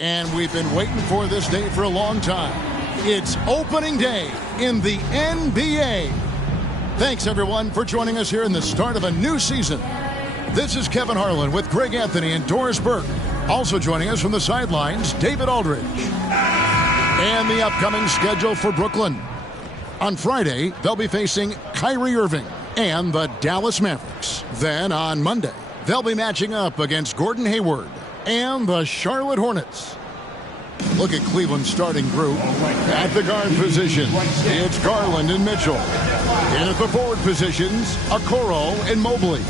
And we've been waiting for this day for a long time. It's opening day in the NBA. Thanks, everyone, for joining us here in the start of a new season. This is Kevin Harlan with Greg Anthony and Doris Burke. Also joining us from the sidelines, David Aldridge. And the upcoming schedule for Brooklyn. On Friday, they'll be facing Kyrie Irving and the Dallas Mavericks. Then on Monday, they'll be matching up against Gordon Hayward and the Charlotte Hornets. Look at Cleveland's starting group. At the guard position, it's Garland and Mitchell. In at the forward positions, Okoro and Mobley.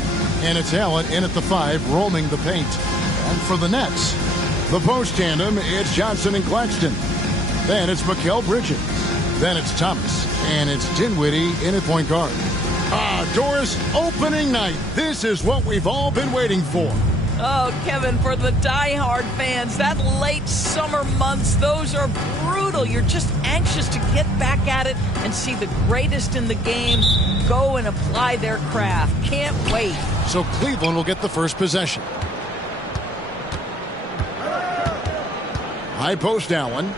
And it's Allen in at the 5, roaming the paint. And for the Nets, the post tandem, it's Johnson and Claxton. Then it's Mikal Bridges. Then it's Thomas. And it's Dinwiddie in at point guard. Doris, opening night. This is what we've all been waiting for. Oh, Kevin, for the diehard fans, that late summer months, those are brutal. You're just anxious to get back at it and see the greatest in the game go and apply their craft. Can't wait. So Cleveland will get the first possession. High post Allen.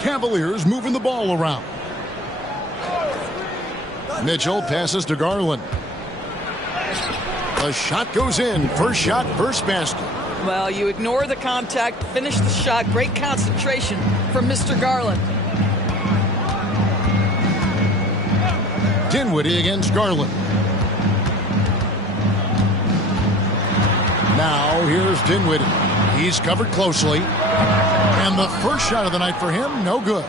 Cavaliers moving the ball around. Mitchell passes to Garland. The shot goes in. First shot, first basket. Well, you ignore the contact, finish the shot. Great concentration from Mr. Garland. Dinwiddie against Garland. Now here's Dinwiddie. He's covered closely. And the first shot of the night for him, no good.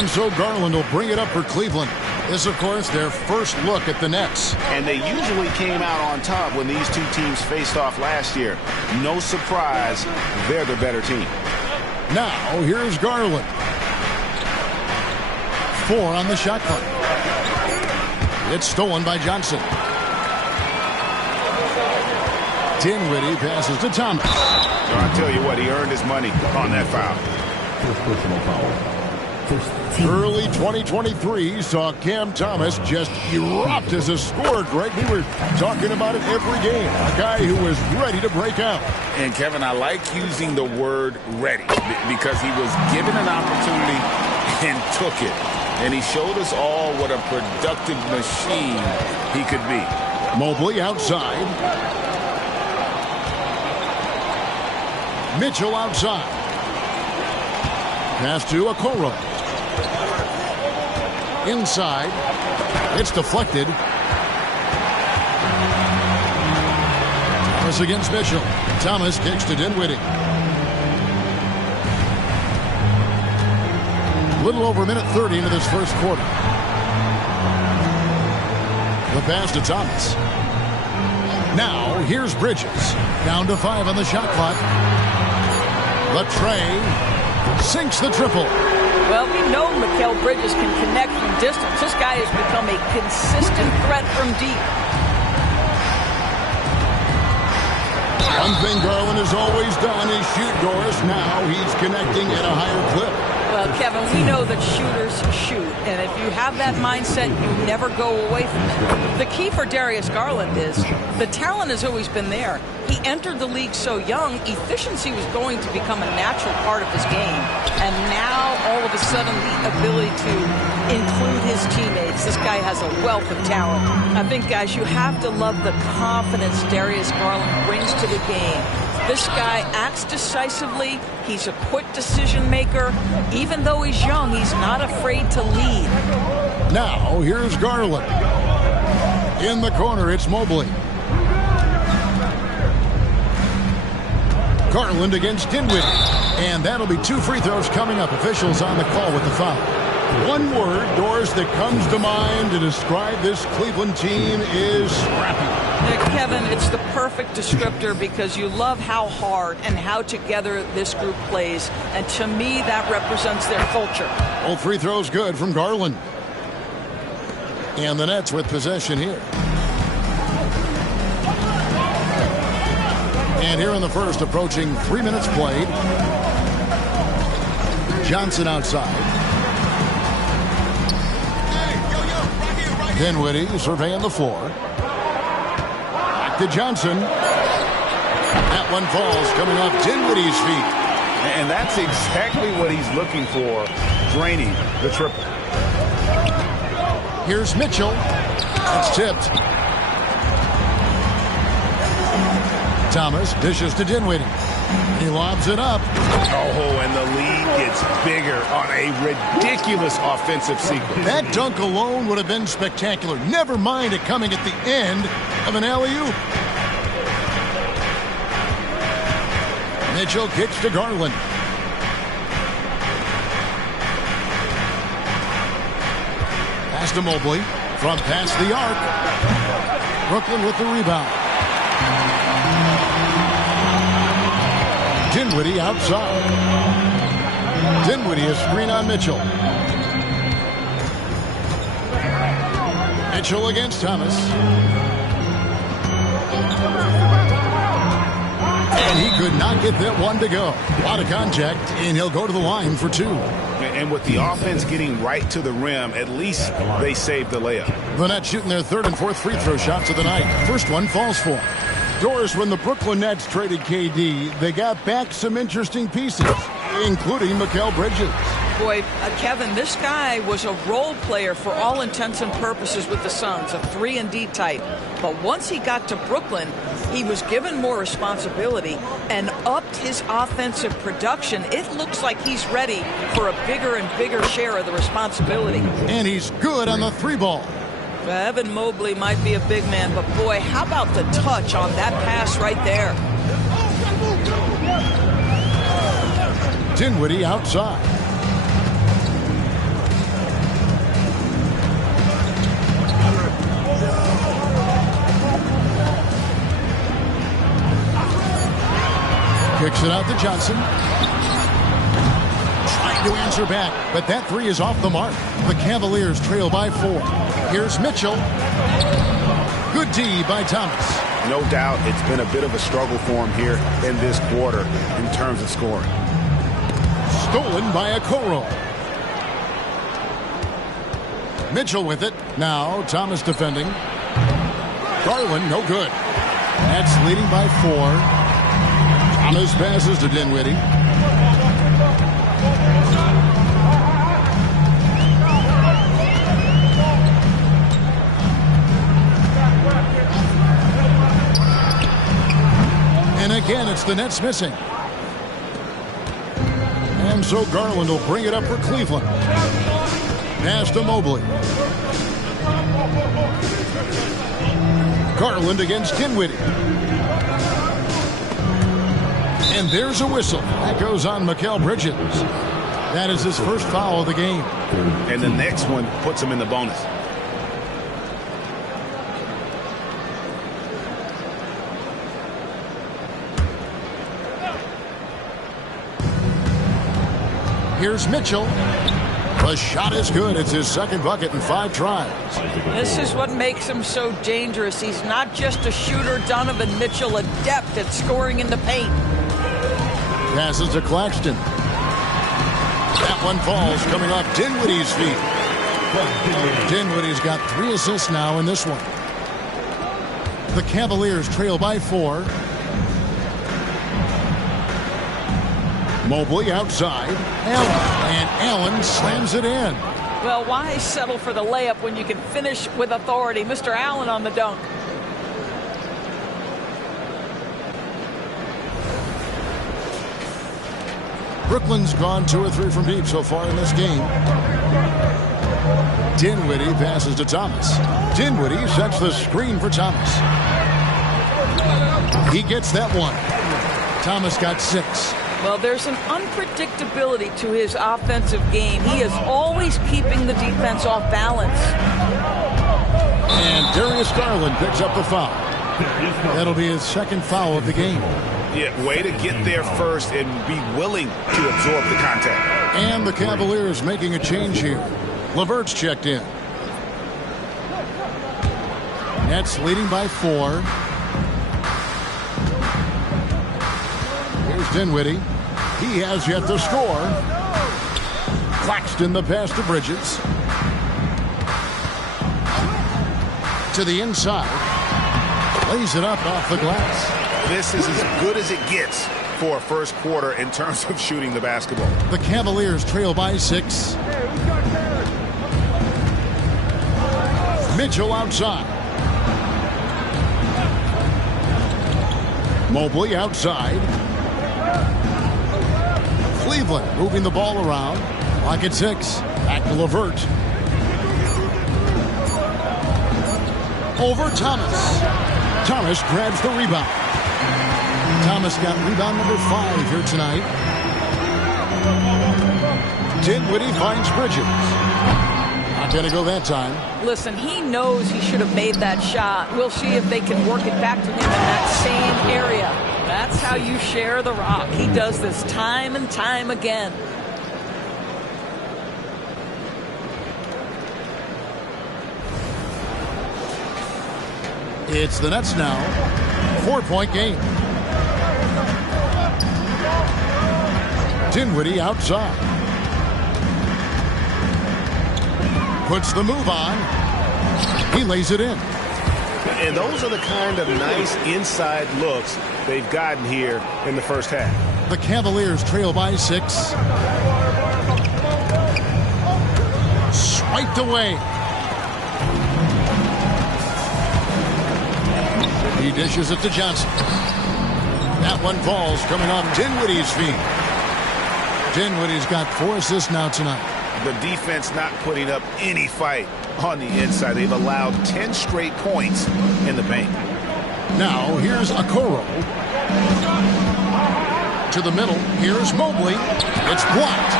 And so Garland will bring it up for Cleveland. This, of course, their first look at the Nets. And they usually came out on top when these two teams faced off last year. No surprise, they're the better team. Now, here's Garland. 4 on the shot clock. It's stolen by Johnson. Dinwiddie passes to Thomas. I'll tell you what, he earned his money on that foul. First personal foul. Early 2023 saw Cam Thomas just erupt as a scorer, Greg. We were talking about it every game. A guy who was ready to break out. And, Kevin, I like using the word ready because he was given an opportunity and took it. And he showed us all what a productive machine he could be. Mobley outside. Mitchell outside. Pass to Okoro. Inside. It's deflected. Thomas against Mitchell. Thomas kicks to Dinwiddie. A little over a minute 30 into this first quarter. The pass to Thomas. Now here's Bridges. Down to 5 on the shot clock. The tray sinks the triple. Well, we know Mikal Bridges can connect from distance. This guy has become a consistent threat from deep. One thing Garland has always done is shoot, Doris. Now he's connecting at a higher clip. Well, Kevin, we know that shooters shoot, and if you have that mindset, you never go away from it. The key for Darius Garland is the talent has always been there. He entered the league so young, efficiency was going to become a natural part of his game. And now, all of a sudden, the ability to include his teammates. This guy has a wealth of talent. I think, guys, you have to love the confidence Darius Garland brings to the game. This guy acts decisively. He's a quick decision maker. Even though he's young, he's not afraid to lead. Now, here's Garland. In the corner, it's Mobley. Garland against Dinwiddie. And that'll be 2 free throws coming up. Officials on the call with the foul. One word, Doris, that comes to mind to describe this Cleveland team is scrappy. Kevin, it's the perfect descriptor because you love how hard and how together this group plays. And to me, that represents their culture. All free throws good from Garland. And the Nets with possession here. And here in the first, approaching 3 minutes played. Johnson outside. Dinwiddie surveying the floor. Back to Johnson. That one falls, coming off Dinwiddie's feet. And that's exactly what he's looking for, draining the triple. Here's Mitchell. It's tipped. Thomas dishes to Dinwiddie. He lobs it up. Oh, and the lead gets bigger on a ridiculous offensive sequence. That dunk alone would have been spectacular. Never mind it coming at the end of an alley-oop. Mitchell kicks to Garland. Pass to Mobley from past the arc. Brooklyn with the rebound. Dinwiddie outside. Dinwiddie a screen on Mitchell. Mitchell against Thomas. And he could not get that one to go. A lot of contact, and he'll go to the line for two. And with the offense getting right to the rim, at least they saved the layup. The Nets shooting their third and fourth free throw shots of the night. First one falls for. Doris, when the Brooklyn Nets traded KD, they got back some interesting pieces, including Mikal Bridges. Boy, Kevin, this guy was a role player for all intents and purposes with the Suns, a 3-and-D type. But once he got to Brooklyn, he was given more responsibility and upped his offensive production. It looks like he's ready for a bigger and bigger share of the responsibility. And he's good on the three ball. Evan Mobley might be a big man, but boy, how about the touch on that pass right there? Dinwiddie outside. Kicks it out to Johnson. Trying to answer back, but that three is off the mark. The Cavaliers trail by 4. Here's Mitchell. Good D by Thomas. No doubt it's been a bit of a struggle for him here in this quarter in terms of scoring. Stolen by Okoro. Mitchell with it. Now Thomas defending. Garland, no good. That's leading by 4. Thomas passes to Dinwiddie. And again, it's the Nets missing. And so Garland will bring it up for Cleveland. Pass to Mobley. Garland against Dinwiddie. And there's a whistle. That goes on Mikal Bridges. That is his first foul of the game. And the next one puts him in the bonus. Here's Mitchell. The shot is good. It's his second bucket in 5 tries. This is what makes him so dangerous. He's not just a shooter. Donovan Mitchell, adept at scoring in the paint. Passes to Claxton. That one falls, coming off Dinwiddie's feet. Dinwiddie's got 3 assists now in this one. The Cavaliers trail by 4. Mobley outside. And Allen slams it in. Well, why settle for the layup when you can finish with authority? Mr. Allen on the dunk. Brooklyn's gone 2 or 3 from deep so far in this game. Dinwiddie passes to Thomas. Dinwiddie sets the screen for Thomas. He gets that one. Thomas got 6. Well, there's an unpredictability to his offensive game. He is always keeping the defense off balance. And Darius Garland picks up the foul. That'll be his second foul of the game. Yeah, way to get there first and be willing to absorb the contact. And the Cavaliers making a change here. LeVert's checked in. Nets leading by 4. Here's Dinwiddie. He has yet to score. Claxton the pass to Bridges. To the inside. Lays it up off the glass. This is as good as it gets for a first quarter in terms of shooting the basketball. The Cavaliers trail by 6. Mitchell outside. Mobley outside. Cleveland moving the ball around. Clock at 6. Back to LeVert. Over Thomas. Thomas grabs the rebound. Thomas got rebound number 5 here tonight. Dinwiddie finds Bridges. Not going to go that time. Listen, he knows he should have made that shot. We'll see if they can work it back to him in that same area. That's how you share the rock. He does this time and time again. It's the Nets now. 4-point game. Dinwiddie outside. Puts the move on. He lays it in. And those are the kind of nice inside looks they've gotten here in the first half. The Cavaliers trail by 6. Swiped away. He dishes it to Johnson. That one falls coming off Dinwiddie's feet. Dinwiddie's got 4 assists now tonight. The defense not putting up any fight on the inside. They've allowed 10 straight points in the paint. Now here's Okoro. To the middle. Here's Mobley. It's blocked.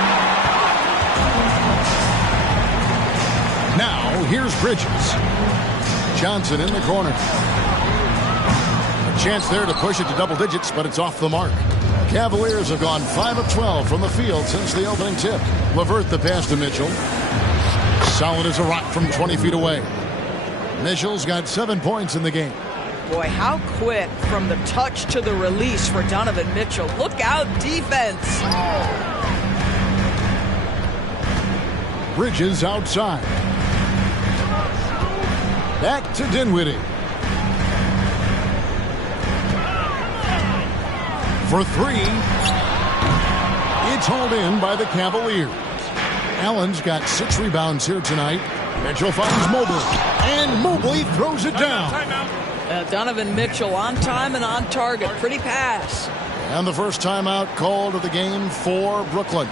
Now here's Bridges. Johnson in the corner. A chance there to push it to double digits, but it's off the mark. Cavaliers have gone 5 of 12 from the field since the opening tip. LeVert the pass to Mitchell. Solid as a rock from 20 feet away. Mitchell's got 7 points in the game. Boy, how quick from the touch to the release for Donovan Mitchell. Look out, defense. Bridges outside. Back to Dinwiddie. For 3. It's hauled in by the Cavaliers. Allen's got 6 rebounds here tonight. Mitchell finds Mobley. And Mobley throws it down. Donovan Mitchell on time and on target. Pretty pass. And the first timeout called of the game for Brooklyn.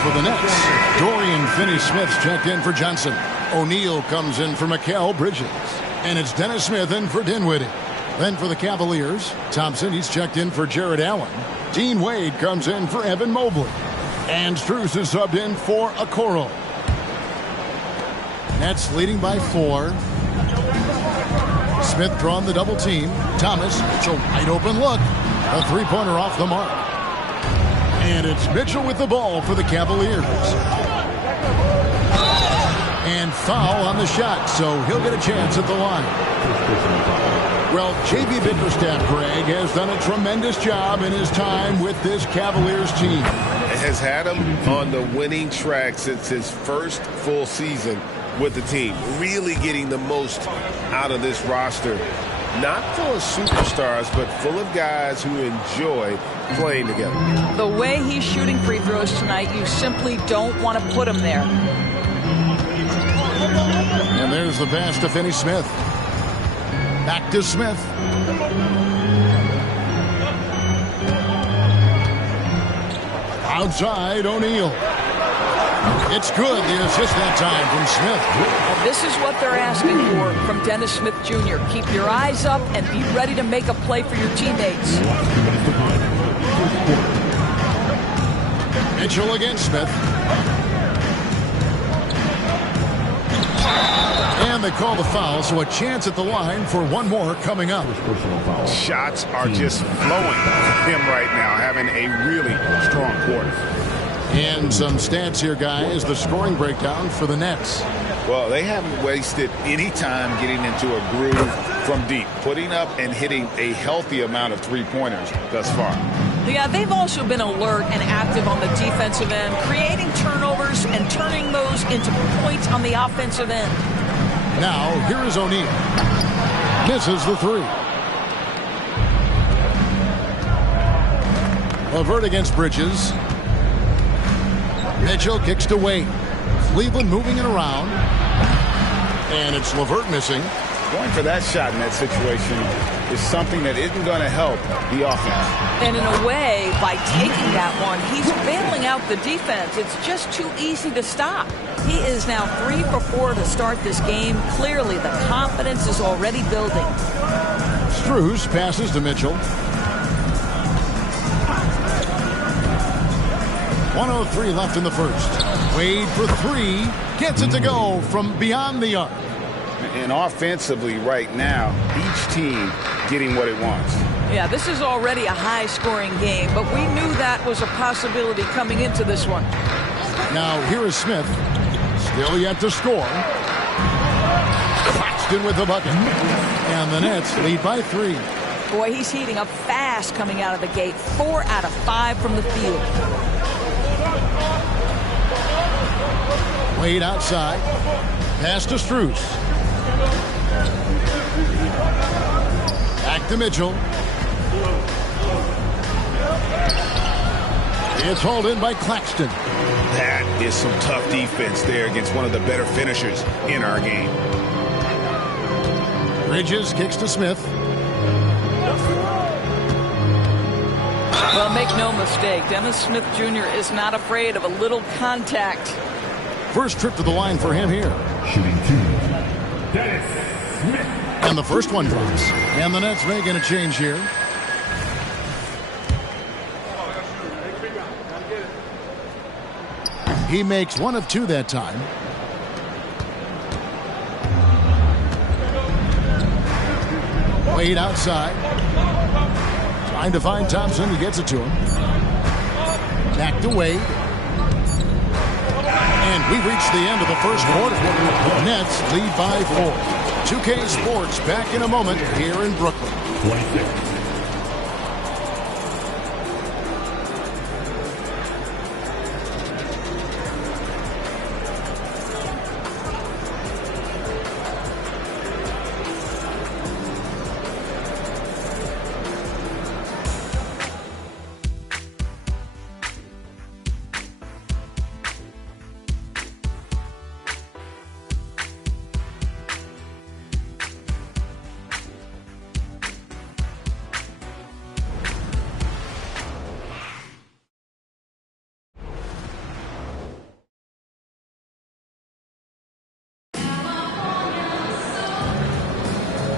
For the Nets, Dorian Finney-Smith's checked in for Johnson. O'Neal comes in for Mikal Bridges. And it's Dennis Smith in for Dinwiddie. Then for the Cavaliers, Thompson, he's checked in for Jared Allen. Dean Wade comes in for Evan Mobley. And Strus is subbed in for Okoro. Nets leading by 4. Smith drawn the double team. Thomas, it's a wide open look. A 3-pointer off the mark. And it's Mitchell with the ball for the Cavaliers. And foul on the shot, so he'll get a chance at the line. Well, J.B. Bickerstaff, Greg, has done a tremendous job in his time with this Cavaliers team. Has had him on the winning track since his first full season with the team. Really getting the most out of this roster. Not full of superstars, but full of guys who enjoy playing together. The way he's shooting free throws tonight, you simply don't want to put him there. And there's the pass to Finney-Smith. Back to Smith. Outside, O'Neal. It's good, the assist that time from Smith. And this is what they're asking for from Dennis Smith Jr. Keep your eyes up and be ready to make a play for your teammates. Mitchell against Smith. And they call the foul, so a chance at the line for one more coming up. Shots are just flowing for him right now, having a really strong quarter. And some stats here, guys. The scoring breakdown for the Nets. Well, they haven't wasted any time getting into a groove from deep, putting up and hitting a healthy amount of three-pointers thus far. Yeah, they've also been alert and active on the defensive end, creating turnovers and turning those into points on the offensive end. Now, here is O'Neal. Misses the three. LeVert against Bridges. Mitchell kicks to Wade. Cleveland moving it around. And it's LeVert missing. Going for that shot in that situation is something that isn't going to help the offense. And in a way, by taking that one, he's bailing out the defense. It's just too easy to stop. He is now 3 for 4 to start this game. Clearly, the confidence is already building. Strus passes to Mitchell. 1:03 left in the first. Wade for three. Gets it to go from beyond the arc. And offensively right now, each team getting what it wants. Yeah, this is already a high-scoring game, but we knew that was a possibility coming into this one. Now here is Smith. Still yet to score. Claxton with the bucket. And the Nets lead by 3. Boy, he's heating up fast coming out of the gate. 4 out of 5 from the field. Wade outside. Pass to Strus. Back to Mitchell. It's hauled in by Claxton. That is some tough defense there against one of the better finishers in our game. Bridges kicks to Smith. Well, make no mistake, Dennis Smith Jr. is not afraid of a little contact. First trip to the line for him here. Shooting 2. Dennis Smith. And the first one drops. And the Nets making a change here. He makes 1 of 2 that time. Wade outside. Trying to find Thompson. He gets it to him. Back to Wade. And we reach the end of the first quarter. Nets lead by 4. 2K Sports back in a moment here in Brooklyn. 26.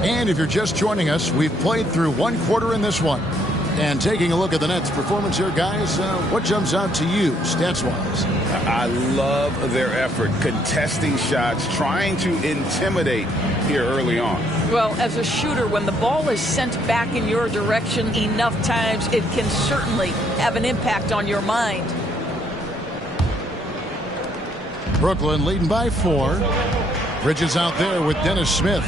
And if you're just joining us, we've played through 1 quarter in this one. And taking a look at the Nets' performance here, guys, what jumps out to you, stats-wise? I love their effort, contesting shots, trying to intimidate here early on. Well, as a shooter, when the ball is sent back in your direction enough times, it can certainly have an impact on your mind. Brooklyn leading by 4. Bridges out there with Dennis Smith.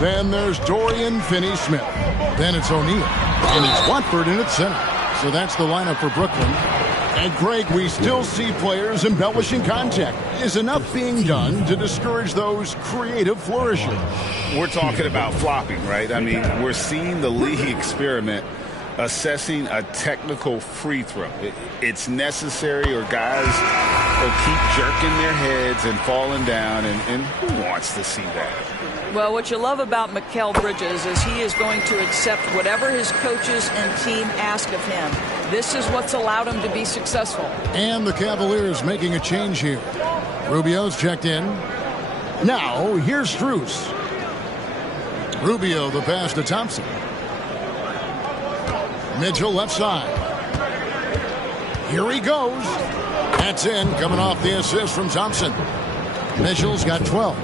Then there's Dorian Finney-Smith. Then it's O'Neal. And it's Watford in its center. So that's the lineup for Brooklyn. And Greg, we still see players embellishing contact. Is enough being done to discourage those creative flourishes? We're talking about flopping, right? I mean, we're seeing the league experiment assessing a technical free throw. It's necessary, or guys will keep jerking their heads and falling down, and who wants to see that? Well, what you love about Mikal Bridges is he is going to accept whatever his coaches and team ask of him. This is what's allowed him to be successful. And the Cavaliers making a change here. Rubio's checked in. Now, here's Strus. Rubio, the pass to Thompson. Mitchell left side. Here he goes. That's in, coming off the assist from Thompson. Mitchell's got 12.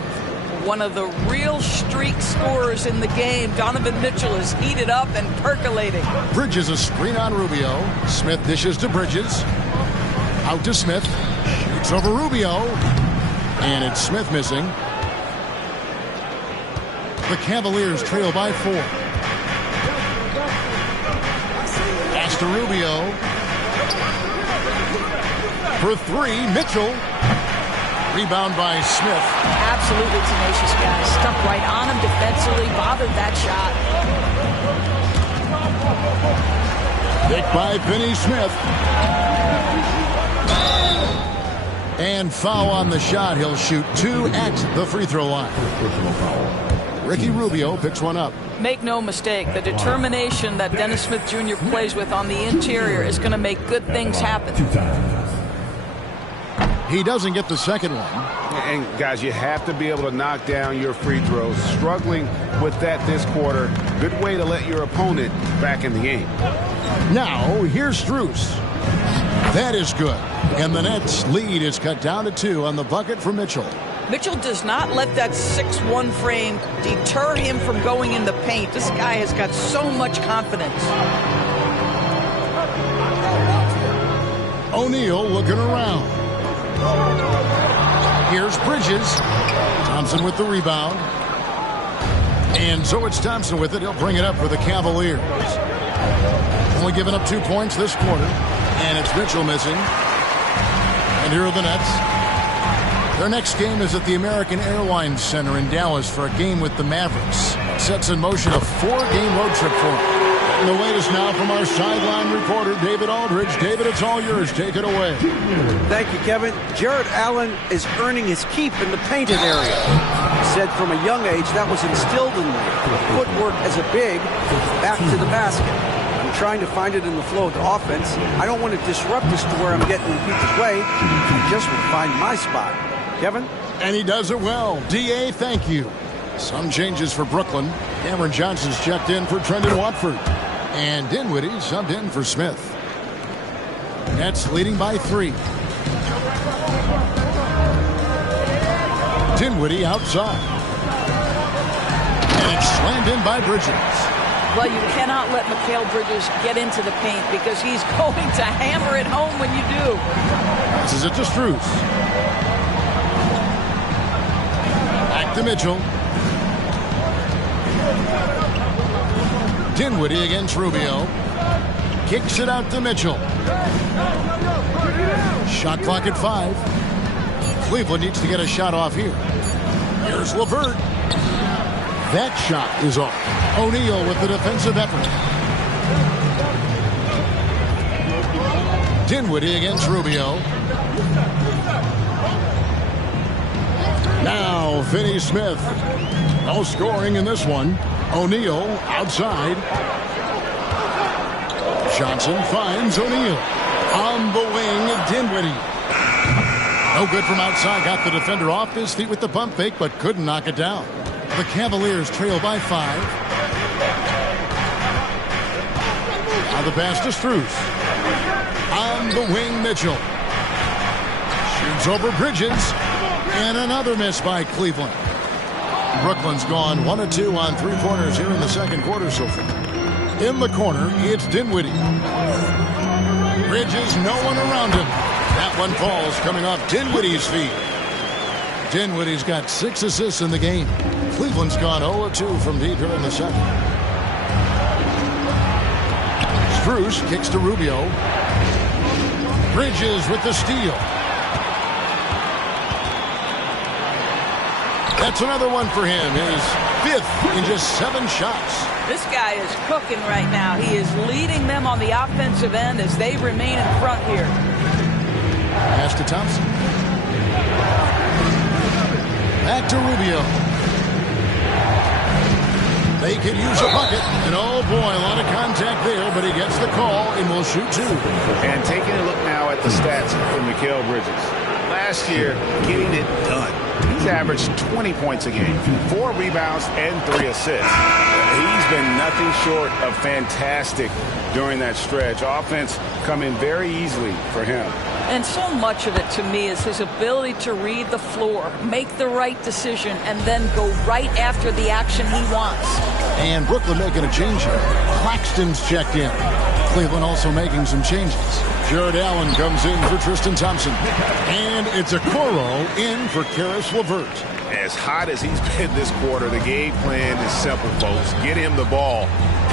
One of the real streak scorers in the game. Donovan Mitchell is heated up and percolating. Bridges a screen on Rubio. Smith dishes to Bridges. Out to Smith. Shoots over Rubio. And it's Smith missing. The Cavaliers trail by 4. Pass to Rubio. For 3, Mitchell. Rebound by Smith. Absolutely tenacious guy. Stuck right on him defensively. Bothered that shot. Picked by Finney-Smith. And foul on the shot. He'll shoot 2 at the free throw line. Ricky Rubio picks one up. Make no mistake, the determination that Dennis Smith Jr. plays with on the interior is going to make good things happen. He doesn't get the second one. And, guys, you have to be able to knock down your free throws. Struggling with that this quarter. Good way to let your opponent back in the game. Now, here's Strus. That is good. And the Nets' lead is cut down to 2 on the bucket for Mitchell. Mitchell does not let that 6'1" frame deter him from going in the paint. This guy has got so much confidence. O'Neal looking around. Here's Bridges. Thompson with the rebound. And so it's Thompson with it. He'll bring it up for the Cavaliers. Only giving up 2 points this quarter. And it's Mitchell missing. And here are the Nets. Their next game is at the American Airlines Center in Dallas for a game with the Mavericks. It sets in motion a 4-game road trip for them. And the latest now from our sideline reporter, David Aldridge. David, it's all yours. Take it away. Thank you, Kevin. Jared Allen is earning his keep in the painted area. He said from a young age that was instilled in me. Footwork as a big, back to the basket. I'm trying to find it in the flow of the offense. I don't want to disrupt this to where I'm getting beat to play. I just want to find my spot. Kevin? And he does it well. D.A., thank you. Some changes for Brooklyn. Cameron Johnson's checked in for Trendon Watford. And Dinwiddie subbed in for Smith. Nets leading by 3. Dinwiddie outside. And it's slammed in by Bridges. Well, you cannot let Mikal Bridges get into the paint because he's going to hammer it home when you do. This is it to Strus. Back to Mitchell. Dinwiddie against Rubio. Kicks it out to Mitchell. Shot clock at 5. Cleveland needs to get a shot off here. Here's LeVert. That shot is off. O'Neal with the defensive effort. Dinwiddie against Rubio. Now Finney-Smith. No scoring in this one. O'Neal outside. Johnson finds O'Neal. On the wing, Dinwiddie. No good from outside. Got the defender off his feet with the pump fake, but couldn't knock it down. The Cavaliers trail by 5. Now the pass to Strus. On the wing, Mitchell. Shoots over Bridges. And another miss by Cleveland. Brooklyn's gone 1 of 2 on 3 corners here in the second quarter so far. In the corner, it's Dinwiddie. Bridges, no one around him. That one falls coming off Dinwiddie's feet. Dinwiddie's got 6 assists in the game. Cleveland's gone 0-2 from deep here in the second. Strus kicks to Rubio. Bridges with the steal. That's another one for him. His 5th in just 7 shots. This guy is cooking right now. He is leading them on the offensive end as they remain in front here. Pass to Thompson. Back to Rubio. They could use a bucket. And oh boy, a lot of contact there, but he gets the call and will shoot 2. And taking a look now at the stats for Mikal Bridges. Last year, getting it done. He's averaged 20 points a game, 4 rebounds, and 3 assists. He's been nothing short of fantastic during that stretch. Offense coming very easily for him. And so much of it to me is his ability to read the floor, make the right decision, and then go right after the action he wants. And Brooklyn making a change here. Claxton's checked in. Cleveland also making some changes. Jared Allen comes in for Tristan Thompson. And it's Okoro in for Caris LeVert. As hot as he's been this quarter, the game plan is simple, folks. Get him the ball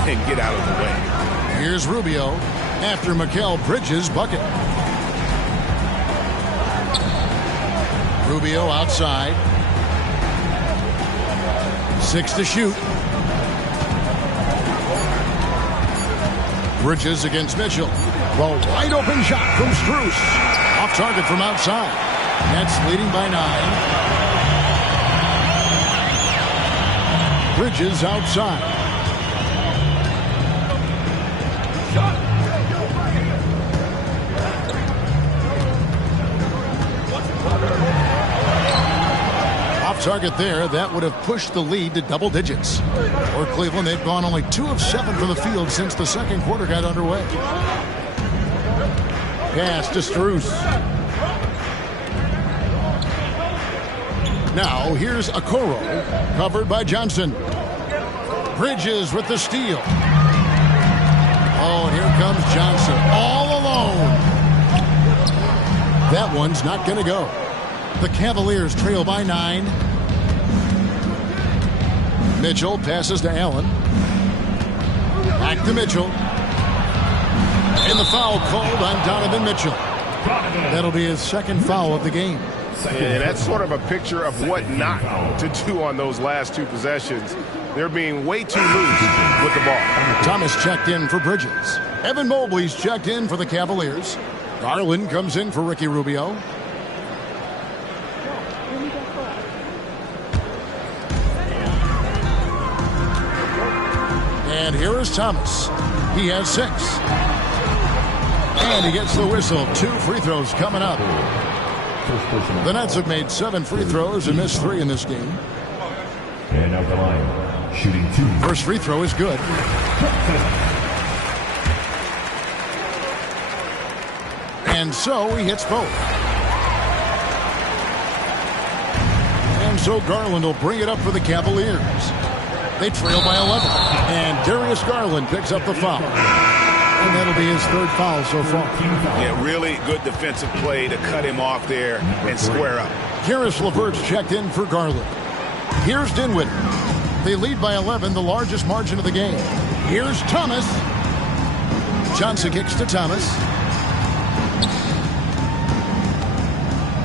and get out of the way. Here's Rubio after Mikal Bridges' bucket. Rubio outside. 6 to shoot. Bridges against Mitchell. Well, wide open shot from Strus. Off target from outside. Nets leading by 9. Bridges outside. Off target there. That would have pushed the lead to double digits. For Cleveland, they've gone only 2 of 7 from the field since the second quarter got underway. Pass to Strus. Now here's Okoro, covered by Johnson. Bridges with the steal. Oh, and here comes Johnson, all alone. That one's not going to go. The Cavaliers trail by 9. Mitchell passes to Allen. Back to Mitchell. And the foul called on Donovan Mitchell. That'll be his 2nd foul of the game. And that's sort of a picture of what not to do on those last 2 possessions. They're being way too loose with the ball. Thomas checked in for Bridges. Evan Mobley's checked in for the Cavaliers. Garland comes in for Ricky Rubio. And here is Thomas. He has 6. And he gets the whistle. 2 free throws coming up. The Nets have made 7 free throws and missed 3 in this game. And out the line, shooting 2. First free throw is good. And so he hits both. And so Garland will bring it up for the Cavaliers. They trail by 11. And Darius Garland picks up the foul. And that'll be his 3rd foul so far. Yeah, really good defensive play to cut him off there and square up. Caris LeVert's checked in for Garland. Here's Dinwiddie. They lead by 11, the largest margin of the game. Here's Thomas. Johnson kicks to Thomas.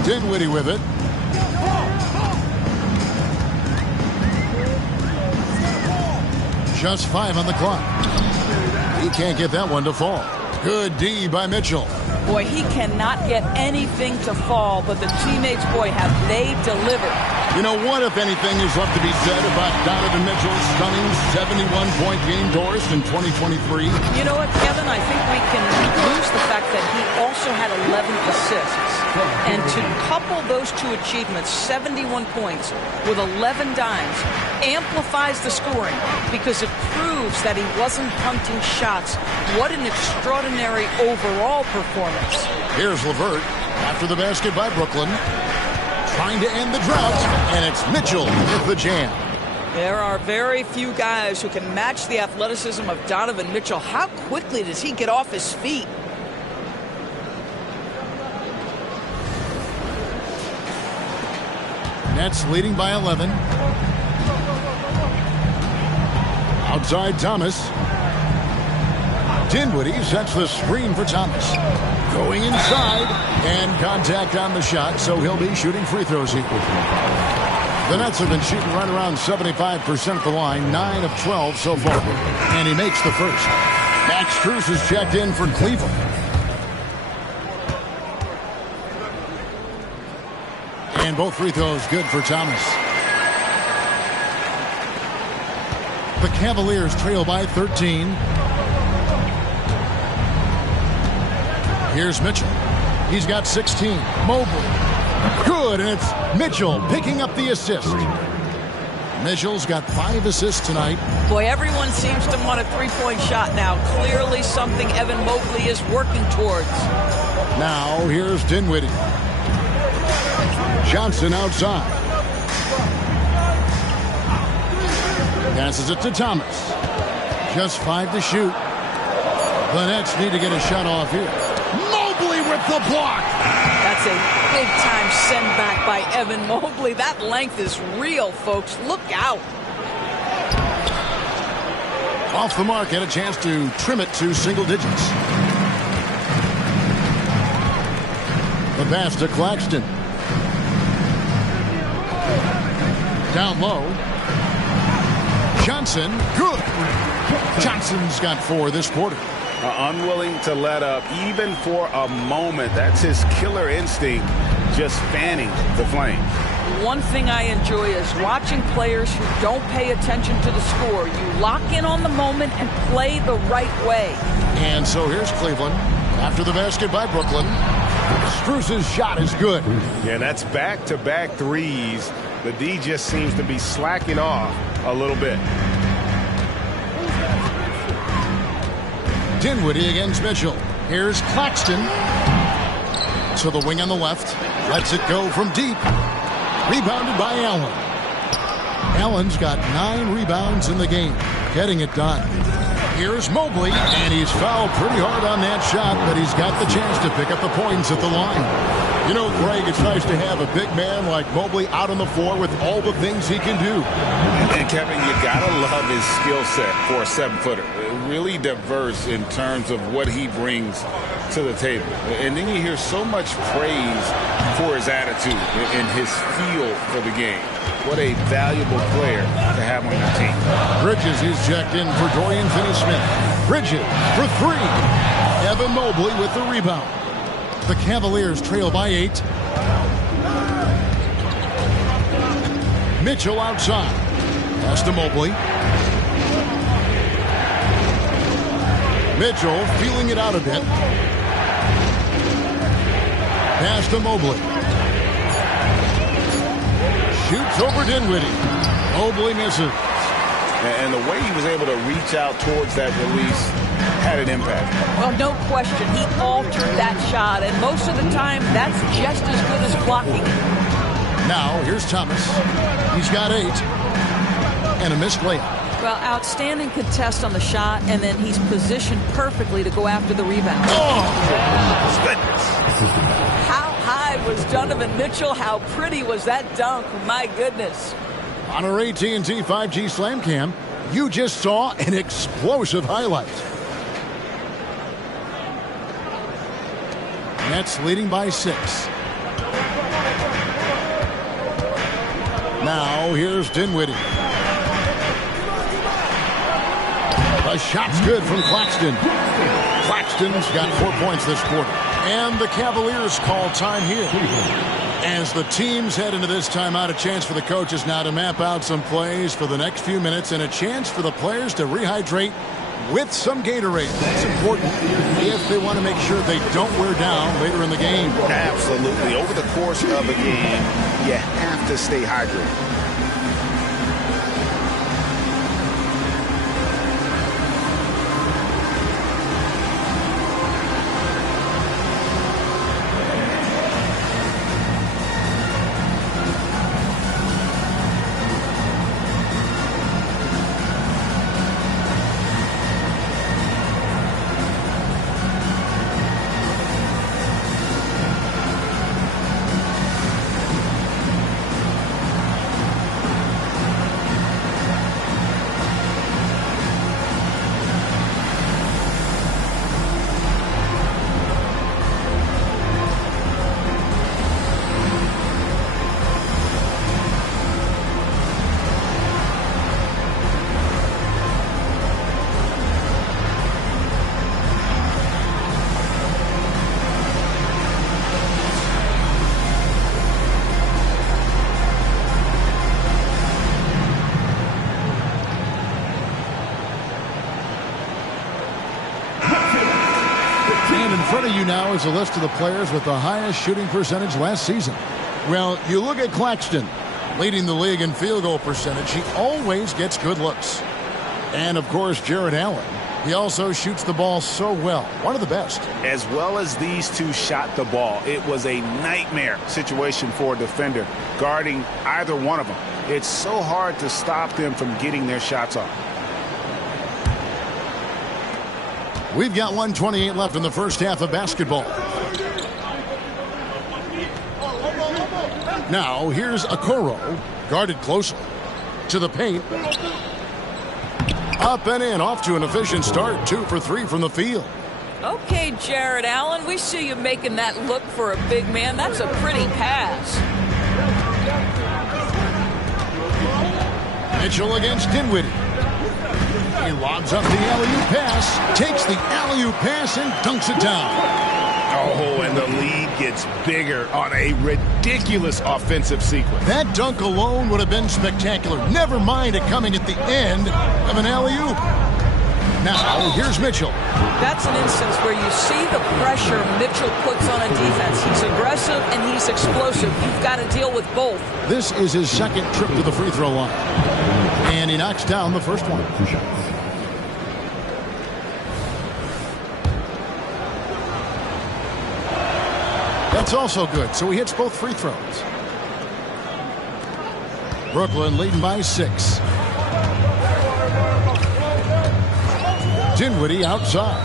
Dinwiddie with it. Just 5 on the clock. He can't get that one to fall. Good D by Mitchell. Boy, he cannot get anything to fall, but the teammates, boy, have they delivered. You know what, if anything, is left to be said about Donovan Mitchell's stunning 71-point game doors in 2023? You know what, Kevin? I think we can lose the fact that he also had 11 assists. And to couple those 2 achievements, 71 points with 11 dimes, amplifies the scoring because it proves that he wasn't hunting shots. What an extraordinary overall performance. Here's LeVert after the basket by Brooklyn. Trying to end the drought, and it's Mitchell with the jam. There are very few guys who can match the athleticism of Donovan Mitchell. How quickly does he get off his feet? Nets leading by 11. Outside Thomas. Dinwiddie sets the screen for Thomas. Going inside, and contact on the shot, so he'll be shooting free throws here. The Nets have been shooting right around 75% the line, 9 of 12 so far. And he makes the first. Max Strus is checked in for Cleveland. And both free throws good for Thomas. The Cavaliers trail by 13. Here's Mitchell. He's got 16. Mobley. Good, and it's Mitchell picking up the assist. Mitchell's got 5 assists tonight. Boy, everyone seems to want a three-point shot now. Clearly something Evan Mobley is working towards. Now, here's Dinwiddie. Johnson outside. Passes it to Thomas. Just 5 to shoot. The Nets need to get a shot off here. Mobley with the block. That's a big-time send-back by Evan Mobley. That length is real, folks. Look out. Off the mark, had a chance to trim it to single digits. The pass to Claxton. Down low. Johnson, good. Johnson's got 4 this quarter. Unwilling to let up even for a moment. That's his killer instinct, just fanning the flame. One thing I enjoy is watching players who don't pay attention to the score. You lock in on the moment and play the right way. And so here's Cleveland after the basket by Brooklyn. Strus's shot is good. Yeah, that's back-to-back threes. The D just seems to be slacking off a little bit. Dinwiddie against Mitchell. Here's Claxton. To the wing on the left. Lets it go from deep. Rebounded by Allen. Allen's got 9 rebounds in the game. Getting it done. Here's Mobley, and he's fouled pretty hard on that shot, but he's got the chance to pick up the points at the line. You know, Greg, it's nice to have a big man like Mobley out on the floor with all the things he can do. And Kevin, you gotta love his skill set for a 7-footer. Really diverse in terms of what he brings to the table. And then you hear so much praise for his attitude and his feel for the game. What a valuable player to have on your team. Bridges is checked in for Dorian Finney-Smith. Bridges for 3. Evan Mobley with the rebound. The Cavaliers trail by 8. Mitchell outside. Pass to Mobley. Mitchell feeling it out a bit. Pass to Mobley. Shoots over Dinwiddie. Mobley misses. And the way he was able to reach out towards that release had an impact. Well, no question. He altered that shot, and most of the time, that's just as good as blocking. Now, here's Thomas. He's got 8. And a missed layup. Well, outstanding contest on the shot, and then he's positioned perfectly to go after the rebound. Oh, goodness. How high was Donovan Mitchell? How pretty was that dunk? My goodness. On our AT&T 5G Slam Cam, you just saw an explosive highlight. Nets leading by 6. Now, here's Dinwiddie. The shot's good from Claxton. Claxton's got 4 points this quarter. And the Cavaliers call time here. As the teams head into this timeout, a chance for the coaches now to map out some plays for the next few minutes and a chance for the players to rehydrate with some Gatorade. That's important if they want to make sure they don't wear down later in the game. Absolutely. Over the course of a game, you have to stay hydrated. now is a list of the players with the highest shooting percentage last season. Well, you look at Claxton, leading the league in field goal percentage. He always gets good looks. And, of course, Jared Allen. He also shoots the ball so well. One of the best. As well as these two shot the ball, it was a nightmare situation for a defender guarding either one of them. It's so hard to stop them from getting their shots off. We've got 1:28 left in the first half of basketball. Now, here's Okoro, guarded closely. To the paint. Up and in, off to an efficient start. 2 for 3 from the field. Okay, Jared Allen, we see you making that look for a big man. That's a pretty pass. Mitchell against Dinwiddie. He lobs up the alley-oop pass, takes the alley-oop pass and dunks it down. Oh, and the lead gets bigger on a ridiculous offensive sequence. That dunk alone would have been spectacular. Never mind it coming at the end of an alley-oop. Now, here's Mitchell. That's an instance where you see the pressure Mitchell puts on a defense. He's aggressive and he's explosive. You've got to deal with both. This is his second trip to the free throw line. And he knocks down the first one. 2 shots. That's also good, so he hits both free throws. Brooklyn leading by 6. Dinwiddie outside.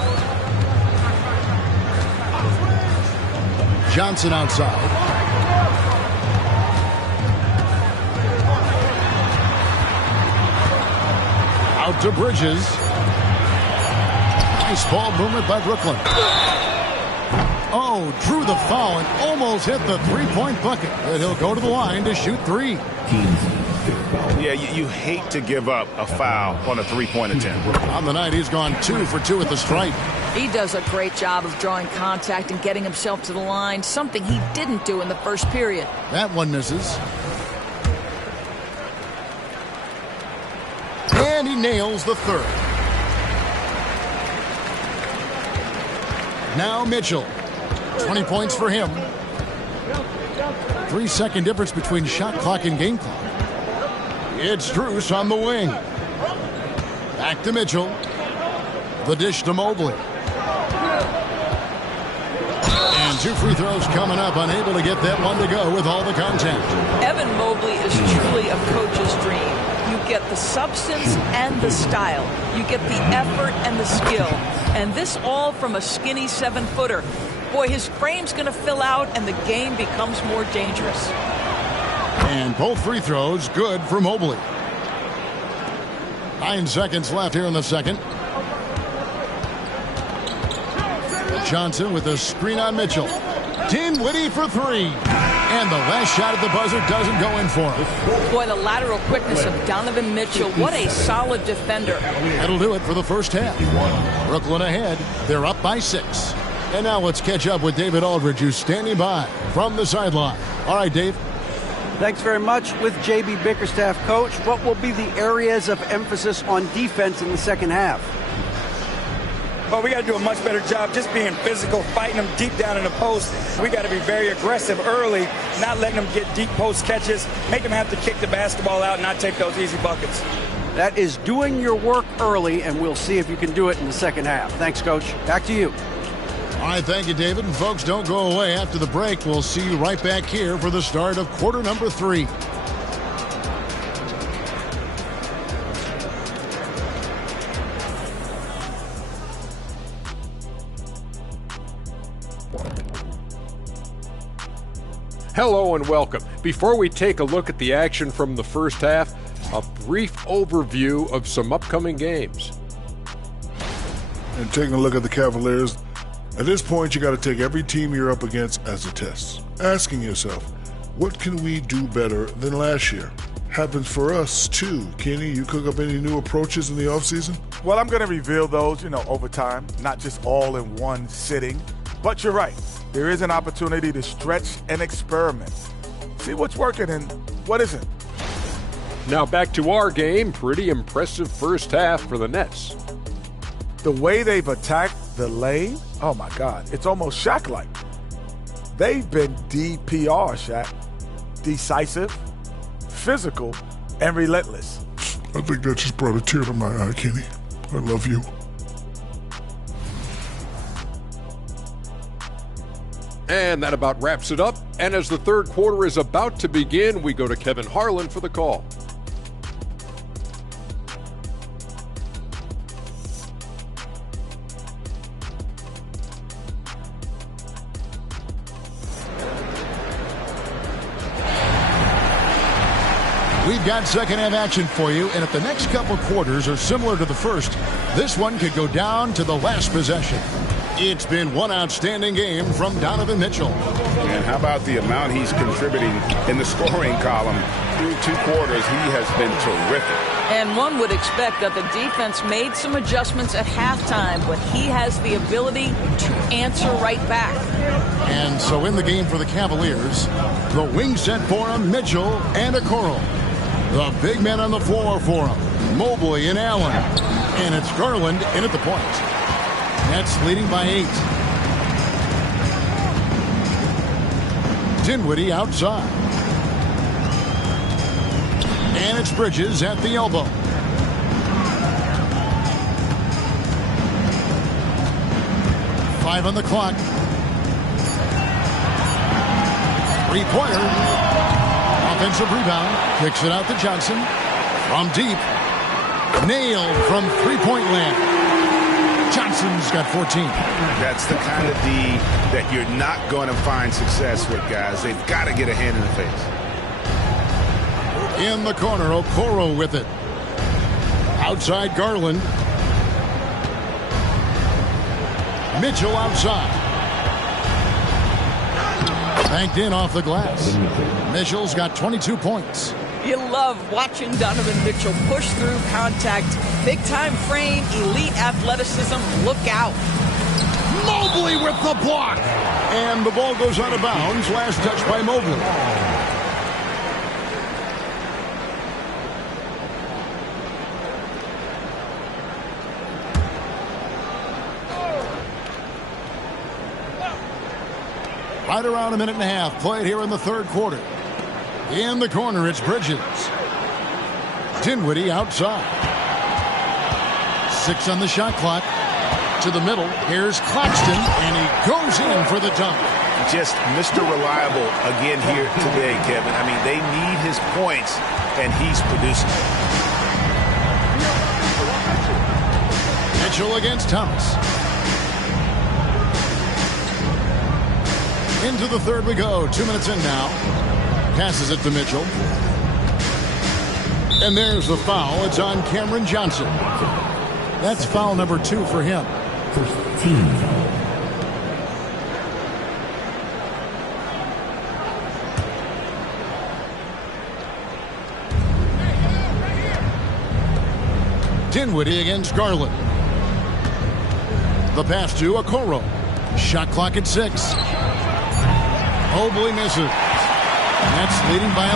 Johnson outside. Out to Bridges. Nice ball movement by Brooklyn. Oh, drew the foul and almost hit the three-point bucket. But he'll go to the line to shoot 3. Yeah, you hate to give up a foul on a three-point attempt. On the night, he's gone 2 for 2 at the stripe. He does a great job of drawing contact and getting himself to the line, something he didn't do in the first period. That one misses. And he nails the third. Now Mitchell. 20 points for him. 3-second difference between shot clock and game clock. It's Druce on the wing. Back to Mitchell. The dish to Mobley. And 2 free throws coming up. Unable to get that one to go with all the contact. Evan Mobley is truly a coach's dream. You get the substance and the style. You get the effort and the skill. And this all from a skinny 7-footer. Boy, his frame's going to fill out and the game becomes more dangerous. And both free throws good for Mobley. 9 seconds left here in the second. Johnson with a screen on Mitchell. Dinwiddie for 3. And the last shot at the buzzer doesn't go in for him. Boy, the lateral quickness of Donovan Mitchell. What a solid defender. That'll do it for the first half. Brooklyn ahead. They're up by 6. And now let's catch up with David Aldridge, who's standing by from the sideline. All right, Dave. Thanks very much. With J.B. Bickerstaff, Coach, what will be the areas of emphasis on defense in the second half? Well, we got to do a much better job just being physical, fighting them deep down in the post. We got to be very aggressive early, not letting them get deep post catches, make them have to kick the basketball out and not take those easy buckets. That is doing your work early, and we'll see if you can do it in the second half. Thanks, Coach. Back to you. All right, thank you, David. And folks, don't go away. After the break, we'll see you right back here for the start of quarter number 3. Hello and welcome. Before we take a look at the action from the first half, a brief overview of some upcoming games. And taking a look at the Cavaliers, at this point you got to take every team you're up against as a test. Asking yourself, what can we do better than last year? Happens for us too. Kenny, you cook up any new approaches in the offseason? Well, I'm going to reveal those, over time, not just all in one sitting. But you're right. There is an opportunity to stretch and experiment. See what's working and what isn't. Now back to our game. Pretty impressive first half for the Nets. The way they've attacked the lane, oh my God, it's almost Shaq-like. They've been DPR, Shaq. Decisive, physical, and relentless. I think that just brought a tear to my eye, Kenny. I love you. And that about wraps it up. And as the third quarter is about to begin, we go to Kevin Harlan for the call. We've got second half action for you, and if the next couple quarters are similar to the first, this one could go down to the last possession. It's been one outstanding game from Donovan Mitchell. And how about the amount he's contributing in the scoring column through 2 quarters? He has been terrific. And one would expect that the defense made some adjustments at halftime, but he has the ability to answer right back. And so in the game for the Cavaliers, the wing set for him, Mitchell and Okoro. The big men on the floor for him, Mobley and Allen. And it's Garland in at the point. Nets leading by 8. Dinwiddie outside. And it's Bridges at the elbow. Five on the clock. 3-pointer. Offensive rebound. Kicks it out to Johnson. From deep. Nailed from three-point land. Johnson's got 14. That's the kind of D that you're not going to find success with, guys. They've got to get a hand in the face. In the corner, Okoro with it. Outside Garland. Mitchell outside. Banked in off the glass. Mitchell's got 22 points. You love watching Donovan Mitchell push through contact. Big time frame, elite athleticism. Look out. Mobley with the block. And the ball goes out of bounds. Last touch by Mobley. Right around a minute and a half played here in the third quarter. In the corner, it's Bridges. Dinwiddie outside. 6 on the shot clock. To the middle. Here's Claxton, and he goes in for the dunk. Just Mr. Reliable again here today, Kevin. I mean, they need his points, and he's producing. Mitchell against Thomas. Into the third we go. 2 minutes in now. Passes it to Mitchell. And there's the foul. It's on Cameron Johnson. That's foul number 2 for him. First team. Dinwiddie against Garland. The pass to Okoro. Shot clock at 6. Mobley misses. Nets leading by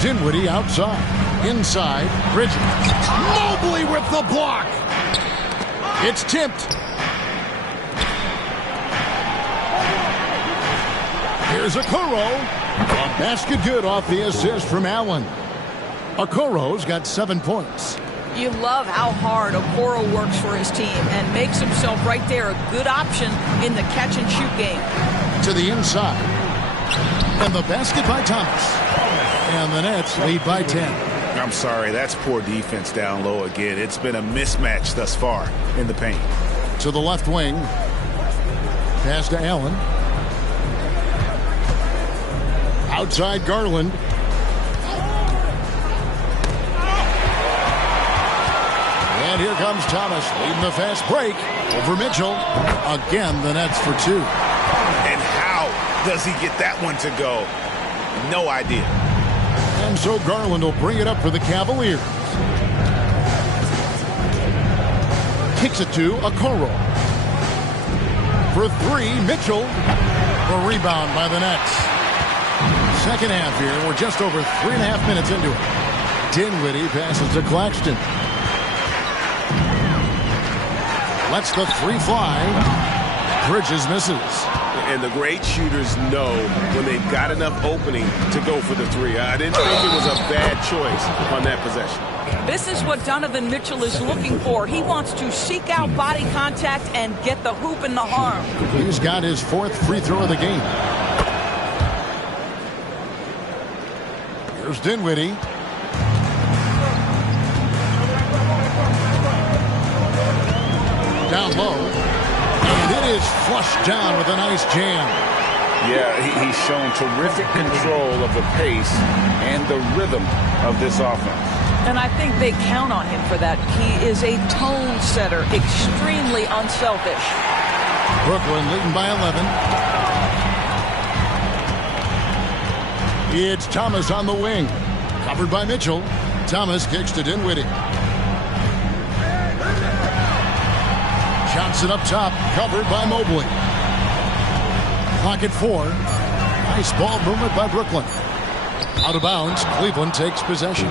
11. Dinwiddie outside. Inside. Bridges. Mobley with the block. It's tipped. Here's Okoro. A basket good off the assist from Allen. Okoro's got 7 points. You love how hard Okoro works for his team and makes himself right there a good option in the catch-and-shoot game. To the inside. And the basket by Thomas. And the Nets lead by 10. I'm sorry, that's poor defense down low again. It's been a mismatch thus far in the paint. To the left wing. Pass to Allen. Outside Garland. And here comes Thomas leading the fast break over Mitchell. Again, the Nets for 2. And how does he get that one to go? No idea. And so Garland will bring it up for the Cavaliers. Kicks it to Okoro. For 3, Mitchell. A rebound by the Nets. Second half here. We're just over 3.5 minutes into it. Dinwiddie passes to Claxton. Lets the three fly. Bridges misses. And the great shooters know when they've got enough opening to go for the three. I didn't think it was a bad choice on that possession. This is what Donovan Mitchell is looking for. He wants to seek out body contact and get the hoop in the harm. He's got his 4th free throw of the game. Here's Dinwiddie. Down low. And it is flushed down with a nice jam. Yeah, he's shown terrific control of the pace and the rhythm of this offense. And I think they count on him for that. He is a tone setter, extremely unselfish. Brooklyn leading by 11. It's Thomas on the wing. Covered by Mitchell. Thomas kicks to Dinwiddie. Johnson up top, covered by Mobley. Clock at 4. Nice ball movement by Brooklyn. Out of bounds, Cleveland takes possession.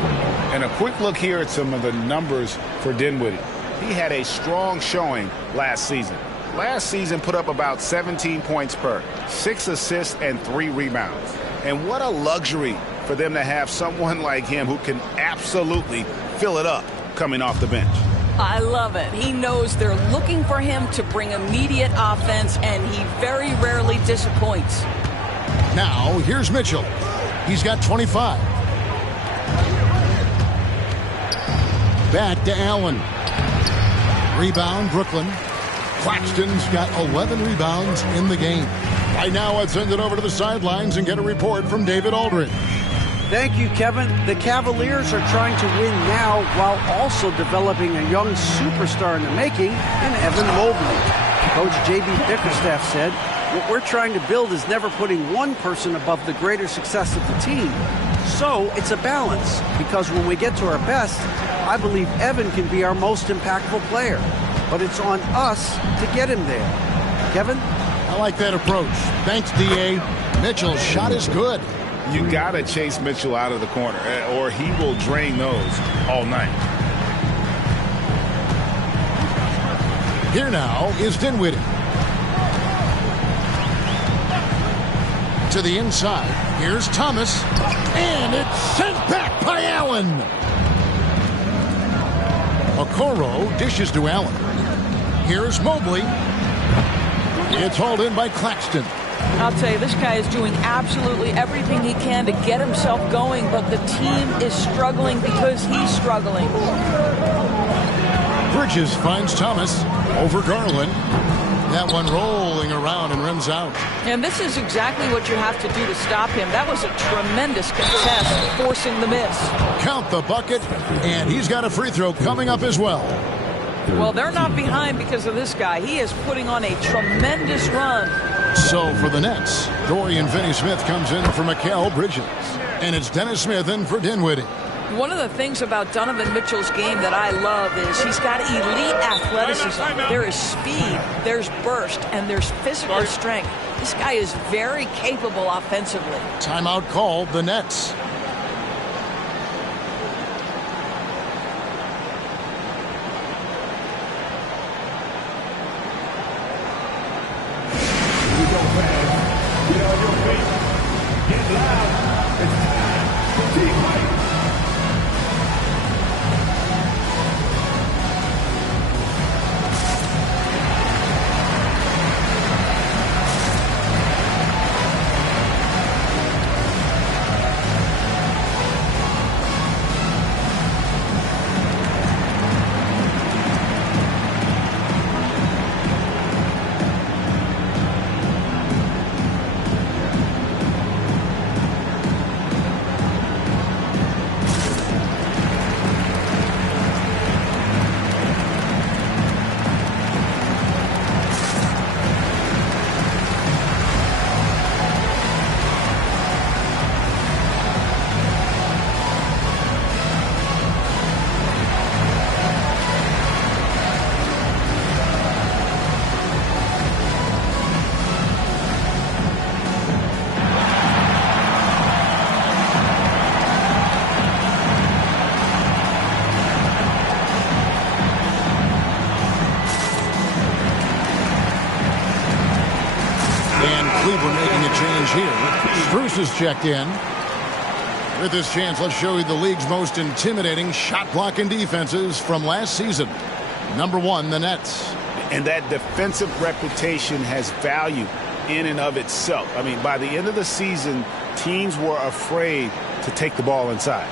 And a quick look here at some of the numbers for Dinwiddie. He had a strong showing last season. Last season put up about 17 points per, 6 assists and 3 rebounds. And what a luxury for them to have someone like him who can absolutely fill it up coming off the bench. I love it. He knows they're looking for him to bring immediate offense, and he very rarely disappoints. Now, here's Mitchell. He's got 25. Back to Allen. Rebound, Brooklyn. Claxton's got 11 rebounds in the game. Right now, let's send it over to the sidelines and get a report from David Aldridge. Thank you, Kevin. The Cavaliers are trying to win now while also developing a young superstar in the making in Evan Mobley. Coach J.B. Bickerstaff said, "What we're trying to build is never putting one person above the greater success of the team. So it's a balance, because when we get to our best, I believe Evan can be our most impactful player. But it's on us to get him there." Kevin? I like that approach. Thanks, D.A. Mitchell's shot is good. You got to chase Mitchell out of the corner, or he will drain those all night. Here now is Dinwiddie. To the inside. Here's Thomas. And it's sent back by Allen. Okoro dishes to Allen. Here's Mobley. It's hauled in by Claxton. I'll tell you, this guy is doing absolutely everything he can to get himself going, but the team is struggling because he's struggling. Bridges finds Thomas over Garland. That one rolling around and rims out. And this is exactly what you have to do to stop him. That was a tremendous contest, forcing the miss. Count the bucket, and he's got a free throw coming up as well. Well, they're not behind because of this guy. He is putting on a tremendous run. So for the Nets, Dorian Finney-Smith comes in for Mikal Bridges. And it's Dennis Smith in for Dinwiddie. One of the things about Donovan Mitchell's game that I love is he's got elite athleticism. There is speed, there's burst, and there's physical strength. This guy is very capable offensively. Timeout called, the Nets. Get on your feet. Get loud. It's time for team fight. Cleveland making a change here. Strus is checked in. With this chance, let's show you the league's most intimidating shot blocking defenses from last season. Number 1, the Nets. And that defensive reputation has value in and of itself. I mean, by the end of the season, teams were afraid to take the ball inside.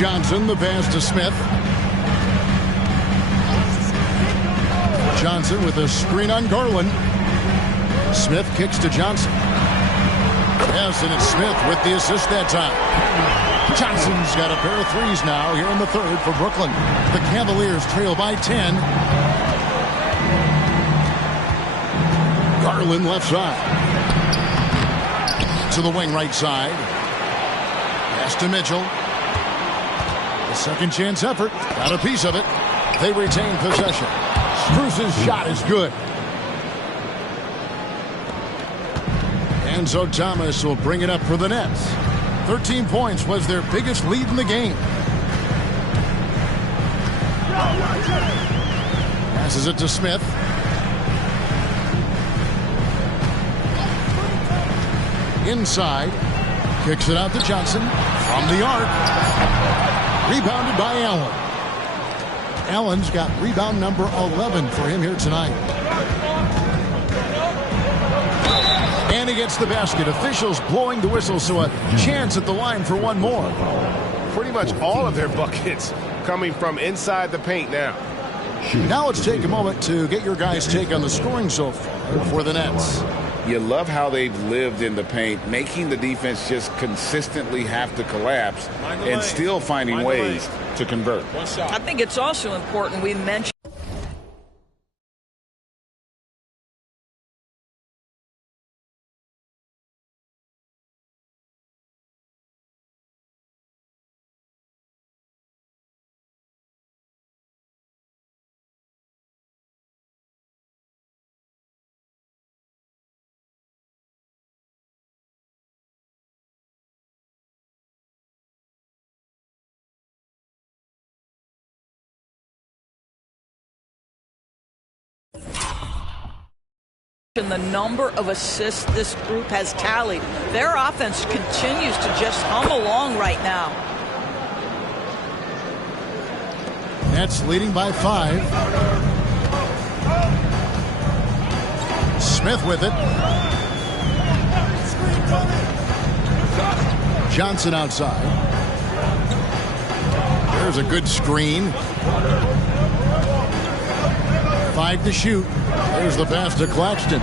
Johnson, the pass to Smith. Johnson with a screen on Garland. Smith kicks to Johnson. Yes, and it's Smith with the assist that time. Johnson's got a pair of threes now here in the third for Brooklyn. The Cavaliers trail by 10. Garland left side. To the wing right side. Pass to Mitchell. A second chance effort. Got a piece of it. They retain possession. Strus's shot is good. And so Thomas will bring it up for the Nets. 13 points was their biggest lead in the game. Passes it to Smith. Inside. Kicks it out to Johnson. From the arc. Rebounded by Allen. Allen's got rebound number 11 for him here tonight. And he gets the basket. Officials blowing the whistle, so a chance at the line for one more. Pretty much all of their buckets coming from inside the paint now. Now let's take a moment to get your guys' take on the scoring so far for the Nets. You love how they've lived in the paint, making the defense just consistently have to collapse and still finding ways to convert. I think it's also important we mention the number of assists this group has tallied. Their offense continues to just hum along right now. Nets leading by 5. Smith with it. Johnson outside. There's a good screen. 5 to shoot. There's the pass to Claxton.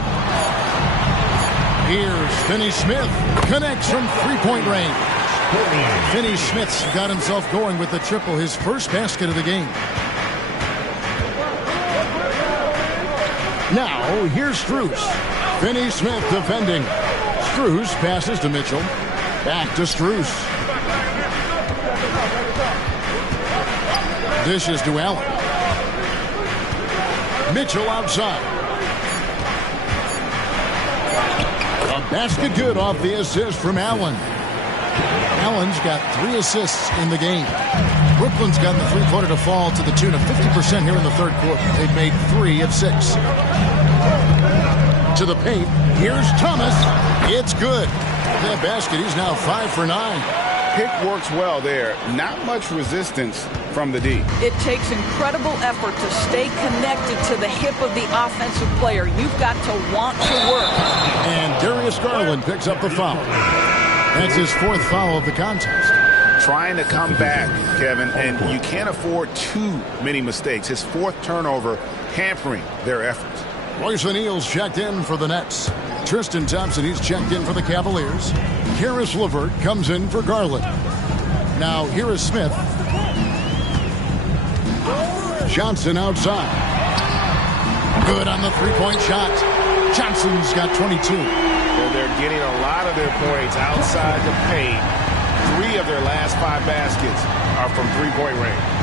Here's Finney-Smith. Connects from three-point range. Finney-Smith's got himself going with the triple, his first basket of the game. Now, here's Strus. Finney-Smith defending. Strus passes to Mitchell. Back to Strus. Dishes to Allen. Mitchell outside. A basket good off the assist from Allen. Allen's got 3 assists in the game. Brooklyn's gotten the three-quarter to fall to the tune of 50% here in the third quarter. They've made 3 of 6. To the paint. Here's Thomas. It's good. That basket, he's now 5 for 9. Pick works well there. Not much resistance from the D. It takes incredible effort to stay connected to the hip of the offensive player. You've got to want to work. And Darius Garland picks up the foul. That's his 4th foul of the contest. Trying to come back, Kevin, and you can't afford too many mistakes. His 4th turnover hampering their efforts. Royce O'Neal's checked in for the Nets. Tristan Thompson, he's checked in for the Cavaliers. Karis LeVert comes in for Garland. Now, here is Smith. Johnson outside. Good on the three-point shot. Johnson's got 22. And they're getting a lot of their points outside the paint. 3 of their last 5 baskets are from three-point range.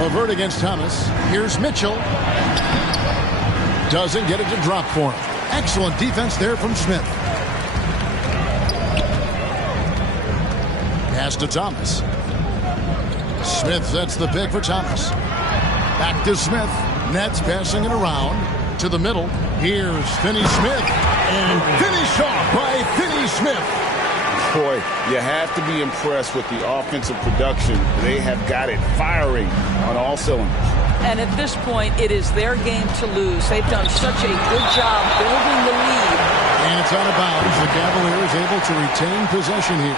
LeVert against Thomas. Here's Mitchell. Doesn't get it to drop for him. Excellent defense there from Smith. Pass to Thomas. Smith sets the pick for Thomas. Back to Smith. Nets passing it around to the middle. Here's Finney Smith. And finished off by Finney Smith. Boy, you have to be impressed with the offensive production. They have got it firing on all cylinders. And at this point, it is their game to lose. They've done such a good job building the lead. And it's out of bounds. The Cavaliers able to retain possession here.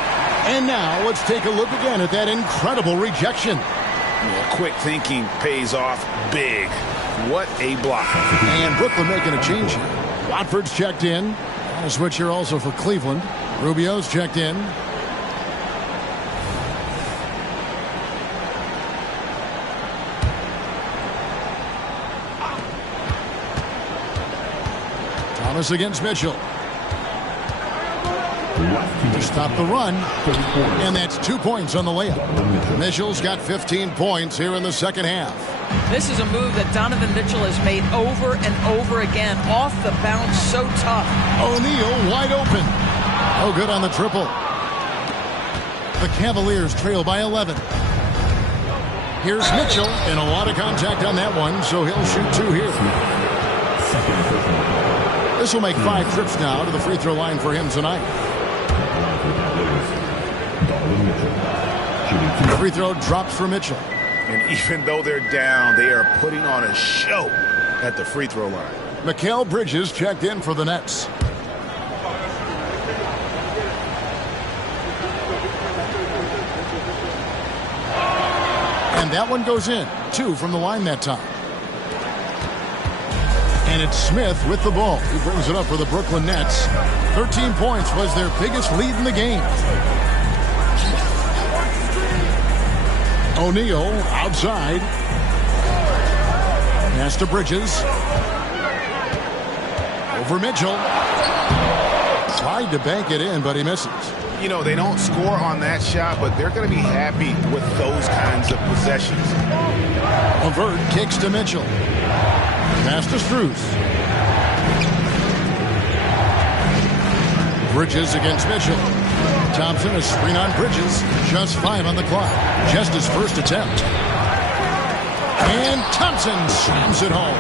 And now let's take a look again at that incredible rejection. Yeah, quick thinking pays off big. What a block. And Brooklyn making a change here. Watford's checked in. A switch here also for Cleveland. Rubio's checked in. Thomas against Mitchell. To stop the run. And that's 2 points on the layup. Mitchell's got 15 points here in the second half. This is a move that Donovan Mitchell has made over and over again. Off the bounce, so tough. O'Neal wide open. Oh, good on the triple. The Cavaliers trail by 11. Here's Mitchell, and a lot of contact on that one, so he'll shoot 2 here. This will make 5 trips now to the free throw line for him tonight. Free throw drops for Mitchell. And even though they're down, they are putting on a show at the free throw line. Mikal Bridges checked in for the Nets. And that one goes in. 2 from the line that time. And it's Smith with the ball. He brings it up for the Brooklyn Nets. 13 points was their biggest lead in the game. O'Neal outside. Pass to Bridges. Over Mitchell. Tried to bank it in, but he misses. You know, they don't score on that shot, but they're going to be happy with those kinds of possessions. Levert kicks to Mitchell. Pass to Strus. Bridges against Mitchell. Thompson a screen on Bridges. Just 5 on the clock. Just his first attempt. And Thompson slams it home.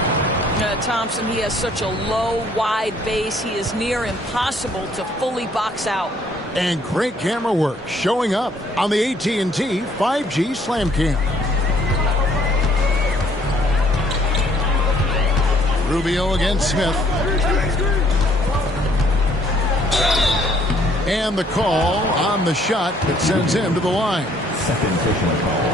Thompson, he has such a low, wide base. He is near impossible to fully box out. And great camera work showing up on the AT&T 5G Slam Cam. Rubio against Smith. And the call on the shot that sends him to the line.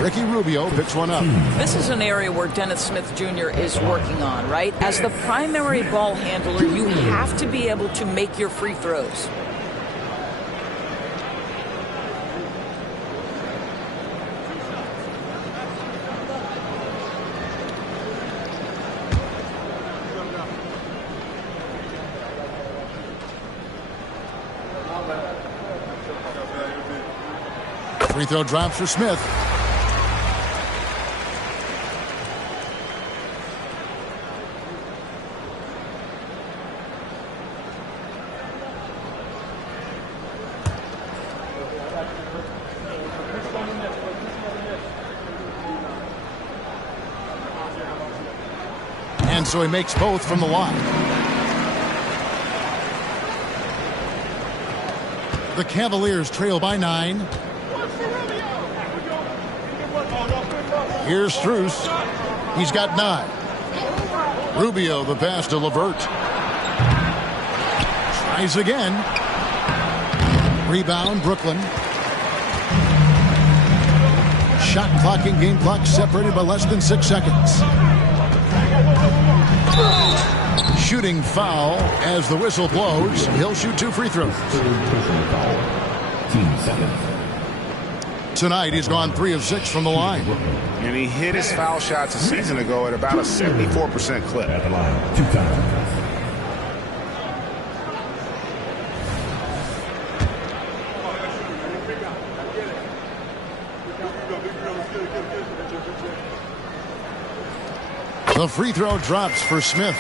Ricky Rubio picks one up. This is an area where Dennis Smith Jr. is working on, right? As the primary ball handler, you have to be able to make your free throws. Free throw drops for Smith. And so he makes both from the line. The Cavaliers trail by 9. Here's Strus. He's got 9. Rubio, the pass to Levert. Tries again. Rebound, Brooklyn. Shot clock and game clock separated by less than 6 seconds. Shooting foul as the whistle blows. He'll shoot 2 free throws. Tonight, he's gone 3 of 6 from the line. And he hit his foul shots a season ago at about a 74% clip. At the line, 2 times. The free throw drops for Smith.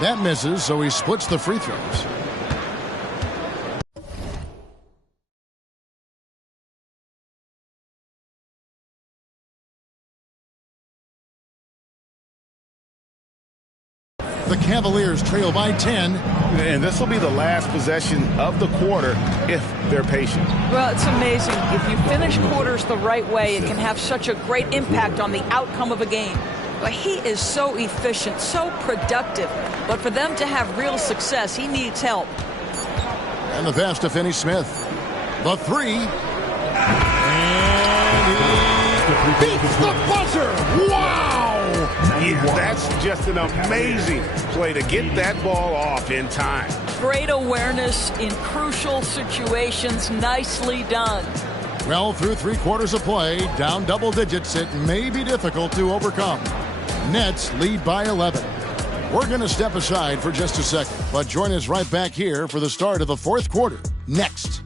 That misses, so he splits the free throws. The Cavaliers trail by 10. And this will be the last possession of the quarter if they're patient. Well, it's amazing. If you finish quarters the right way, it can have such a great impact on the outcome of a game. But he is so efficient, so productive. But for them to have real success, he needs help. And the pass to Finney-Smith. The three. And he beats the buzzer. Wow! Yeah, that's just an amazing play to get that ball off in time. Great awareness in crucial situations. Nicely done. Well, through 3 quarters of play, down double digits, it may be difficult to overcome. Nets lead by 11. We're going to step aside for just a second, but join us right back here for the start of the 4th quarter. Next.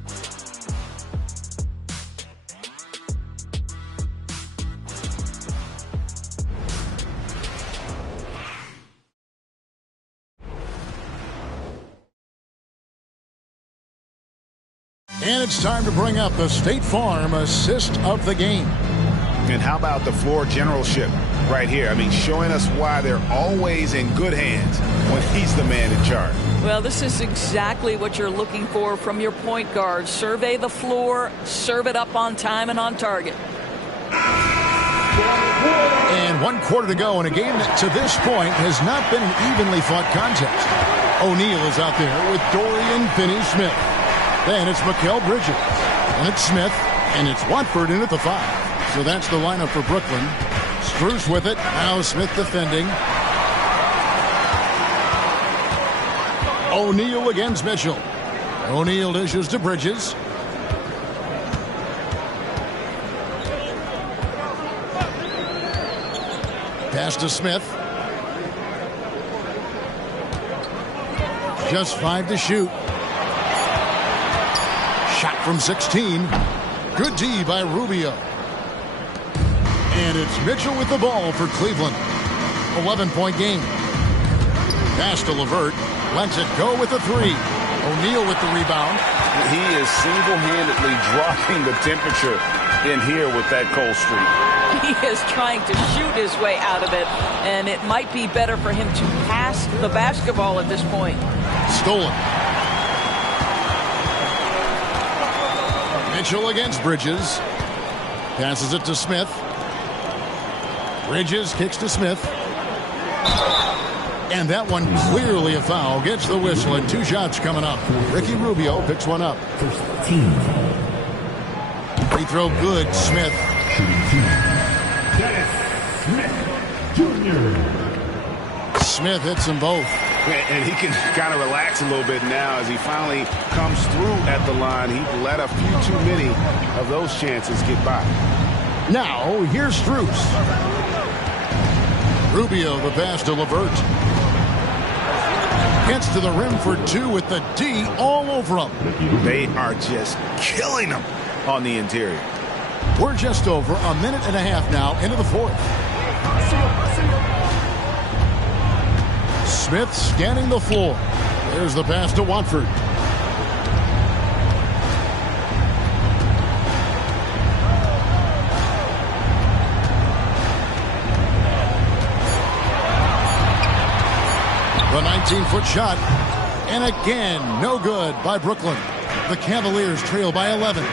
And it's time to bring up the State Farm assist of the game. And how about the floor generalship right here? I mean, showing us why they're always in good hands when he's the man in charge. Well, this is exactly what you're looking for from your point guard. Survey the floor, serve it up on time and on target. And 1 quarter to go in a game that to this point has not been an evenly fought contest. O'Neal is out there with Dorian Finney-Smith. Then it's Mikal Bridges. And it's Smith. And it's Watford in at the 5. So that's the lineup for Brooklyn. Strus with it. Now Smith defending. O'Neal against Mitchell. O'Neal dishes to Bridges. Pass to Smith. Just 5 to shoot. Shot from 16. Good D by Rubio. And it's Mitchell with the ball for Cleveland. 11-point game. Pass to LeVert. Lets it go with the 3. O'Neal with the rebound. He is single-handedly dropping the temperature in here with that cold streak. He is trying to shoot his way out of it, and it might be better for him to pass the basketball at this point. Stolen. Mitchell against Bridges. Passes it to Smith. Bridges kicks to Smith. And that one clearly a foul. Gets the whistle and 2 shots coming up. Ricky Rubio picks one up. Free throw good. Smith. Smith hits them both. And he can kind of relax a little bit now as he finally comes through at the line. He let a few too many of those chances get by. Now, here's Strus. Rubio, the pass to LeVert. Gets to the rim for 2 with the D all over him. They are just killing him on the interior. We're just over a minute and a half now into the 4th. Smith scanning the floor. There's the pass to Watford. The 19-foot shot. And again, no good by Brooklyn. The Cavaliers trail by 11.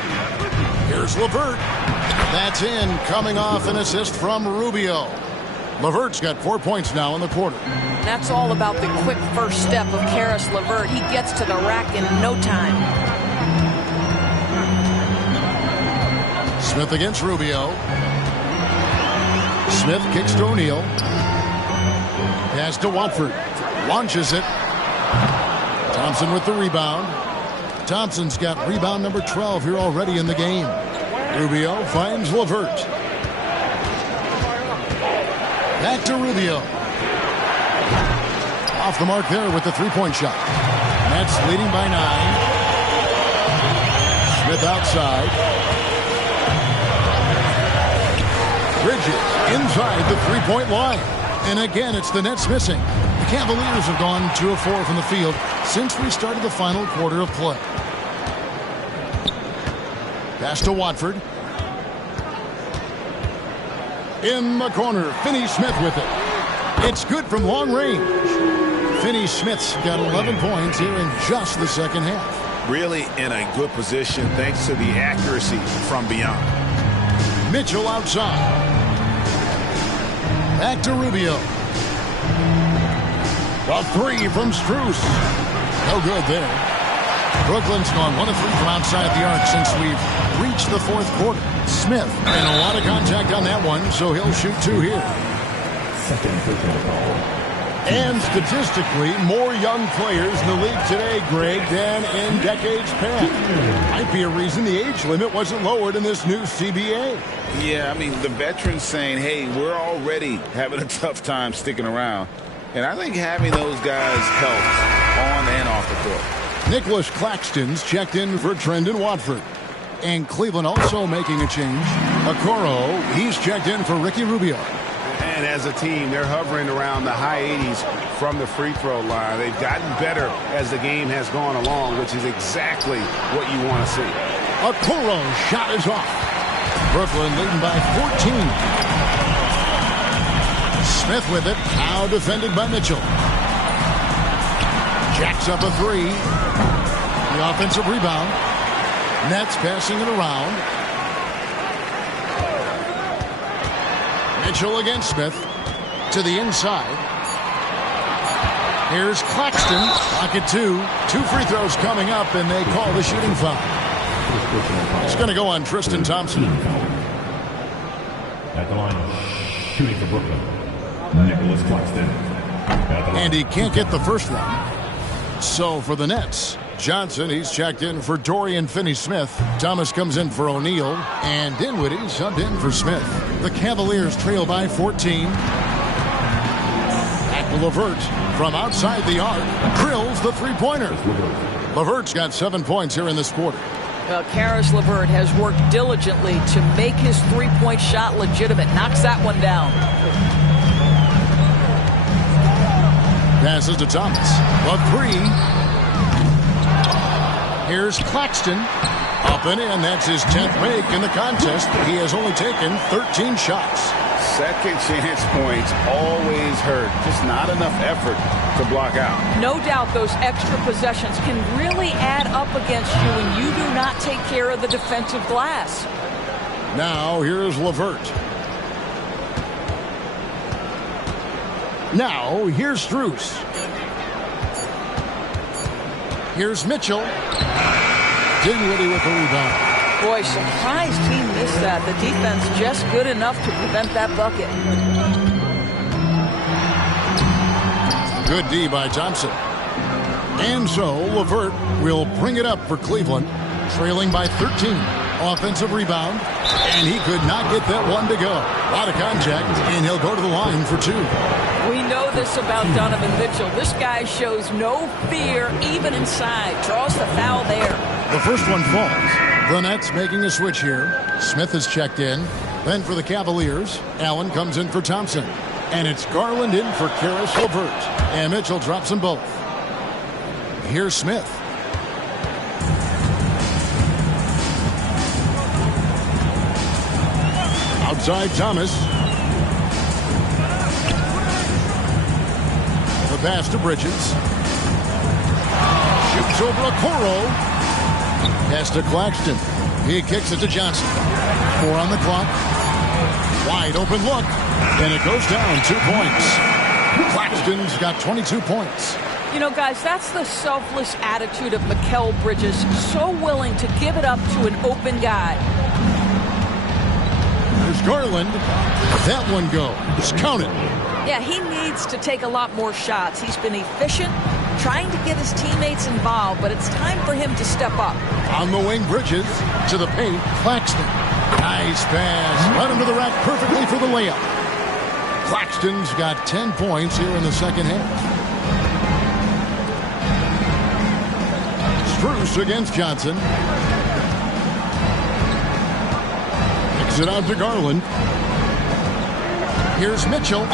Here's LeVert. That's in, coming off an assist from Rubio. LeVert's got 4 points now in the quarter. That's all about the quick first step of Caris LeVert. He gets to the rack in no time. Smith against Rubio. Smith kicks to O'Neal. Pass to Watford. Launches it. Thompson with the rebound. Thompson's got rebound number 12 here already in the game. Rubio finds LeVert. Back to Rubio. Off the mark there with the 3-point shot. Nets leading by 9. Smith outside. Bridges inside the 3-point line. And again, it's the Nets missing. The Cavaliers have gone 2 of 4 from the field since we started the final quarter of play. Pass to Watford. In the corner, Finney-Smith with it. It's good from long range. Finney-Smith's got 11 points here in just the second half. Really in a good position thanks to the accuracy from beyond. Mitchell outside. Back to Rubio. A 3 from Strus. No good there. Brooklyn's gone 1 of 3 from outside the arc since we've reached the fourth quarter. Smith in a lot of contact on that one, so he'll shoot 2 here. And statistically, more young players in the league today, Greg, than in decades past. Might be a reason the age limit wasn't lowered in this new CBA. Yeah, I mean, the veterans saying, hey, we're already having a tough time sticking around. And I think having those guys helps on and off the court. Nicholas Claxton's checked in for Trendon Watford. And Cleveland also making a change. Okoro, he's checked in for Ricky Rubio. And as a team, they're hovering around the high 80s from the free throw line. They've gotten better as the game has gone along, which is exactly what you want to see. Okoro's shot is off. Brooklyn leading by 14. Smith with it, now defended by Mitchell. Jacks up a 3. The offensive rebound. Nets passing it around. Mitchell against Smith to the inside. Here's Claxton. Pocket 2. 2 free throws coming up, and they call the shooting foul. It's going to go on Tristan Thompson. At the line, shooting for Brooklyn, Nicholas Claxton. And he can't get the first one. So for the Nets, Johnson, he's checked in for Dorian Finney-Smith. Thomas comes in for O'Neal. And Dinwiddie subbed in for Smith. The Cavaliers trail by 14. Back to LeVert from outside the arc. Drills the three-pointer. LeVert's got 7 points here in this quarter. Well, Karis LeVert has worked diligently to make his three-point shot legitimate. Knocks that one down. Passes to Thomas. A 3. Here's Claxton. Up and in. That's his 10th make in the contest. He has only taken 13 shots. Second chance points always hurt. Just not enough effort to block out. No doubt those extra possessions can really add up against you when you do not take care of the defensive glass. Now here's LeVert. Now here's Strus. Here's Mitchell. Dinwiddie with the rebound. Boy, surprised he missed that. The defense just good enough to prevent that bucket. Good D by Thompson. And so LeVert will bring it up for Cleveland, trailing by 13. Offensive rebound, and he could not get that one to go. A lot of contact, and he'll go to the line for 2. We know this about Donovan Mitchell. This guy shows no fear even inside. Draws the foul there. The first one falls. The Nets making a switch here. Smith is checked in. Then for the Cavaliers, Allen comes in for Thompson. And it's Garland in for Karis LeVert. And Mitchell drops them both. Here's Smith. Outside Thomas. The pass to Bridges. Shoots over Okoro. Pass to Claxton. He kicks it to Johnson. 4 on the clock. Wide open look. And it goes down 2 points. Claxton's got 22 points. You know, guys, that's the selfless attitude of Mikal Bridges. So willing to give it up to an open guy. There's Garland. That one goes. Count it. Yeah, he needs to take a lot more shots. He's been efficient, trying to get his teammates involved, but it's time for him to step up. On the wing, Bridges to the paint. Claxton. Nice pass. Right into the rack perfectly for the layup. Claxton's got 10 points here in the second half. Strus against Johnson. Kicks it out to Garland. Here's Mitchell.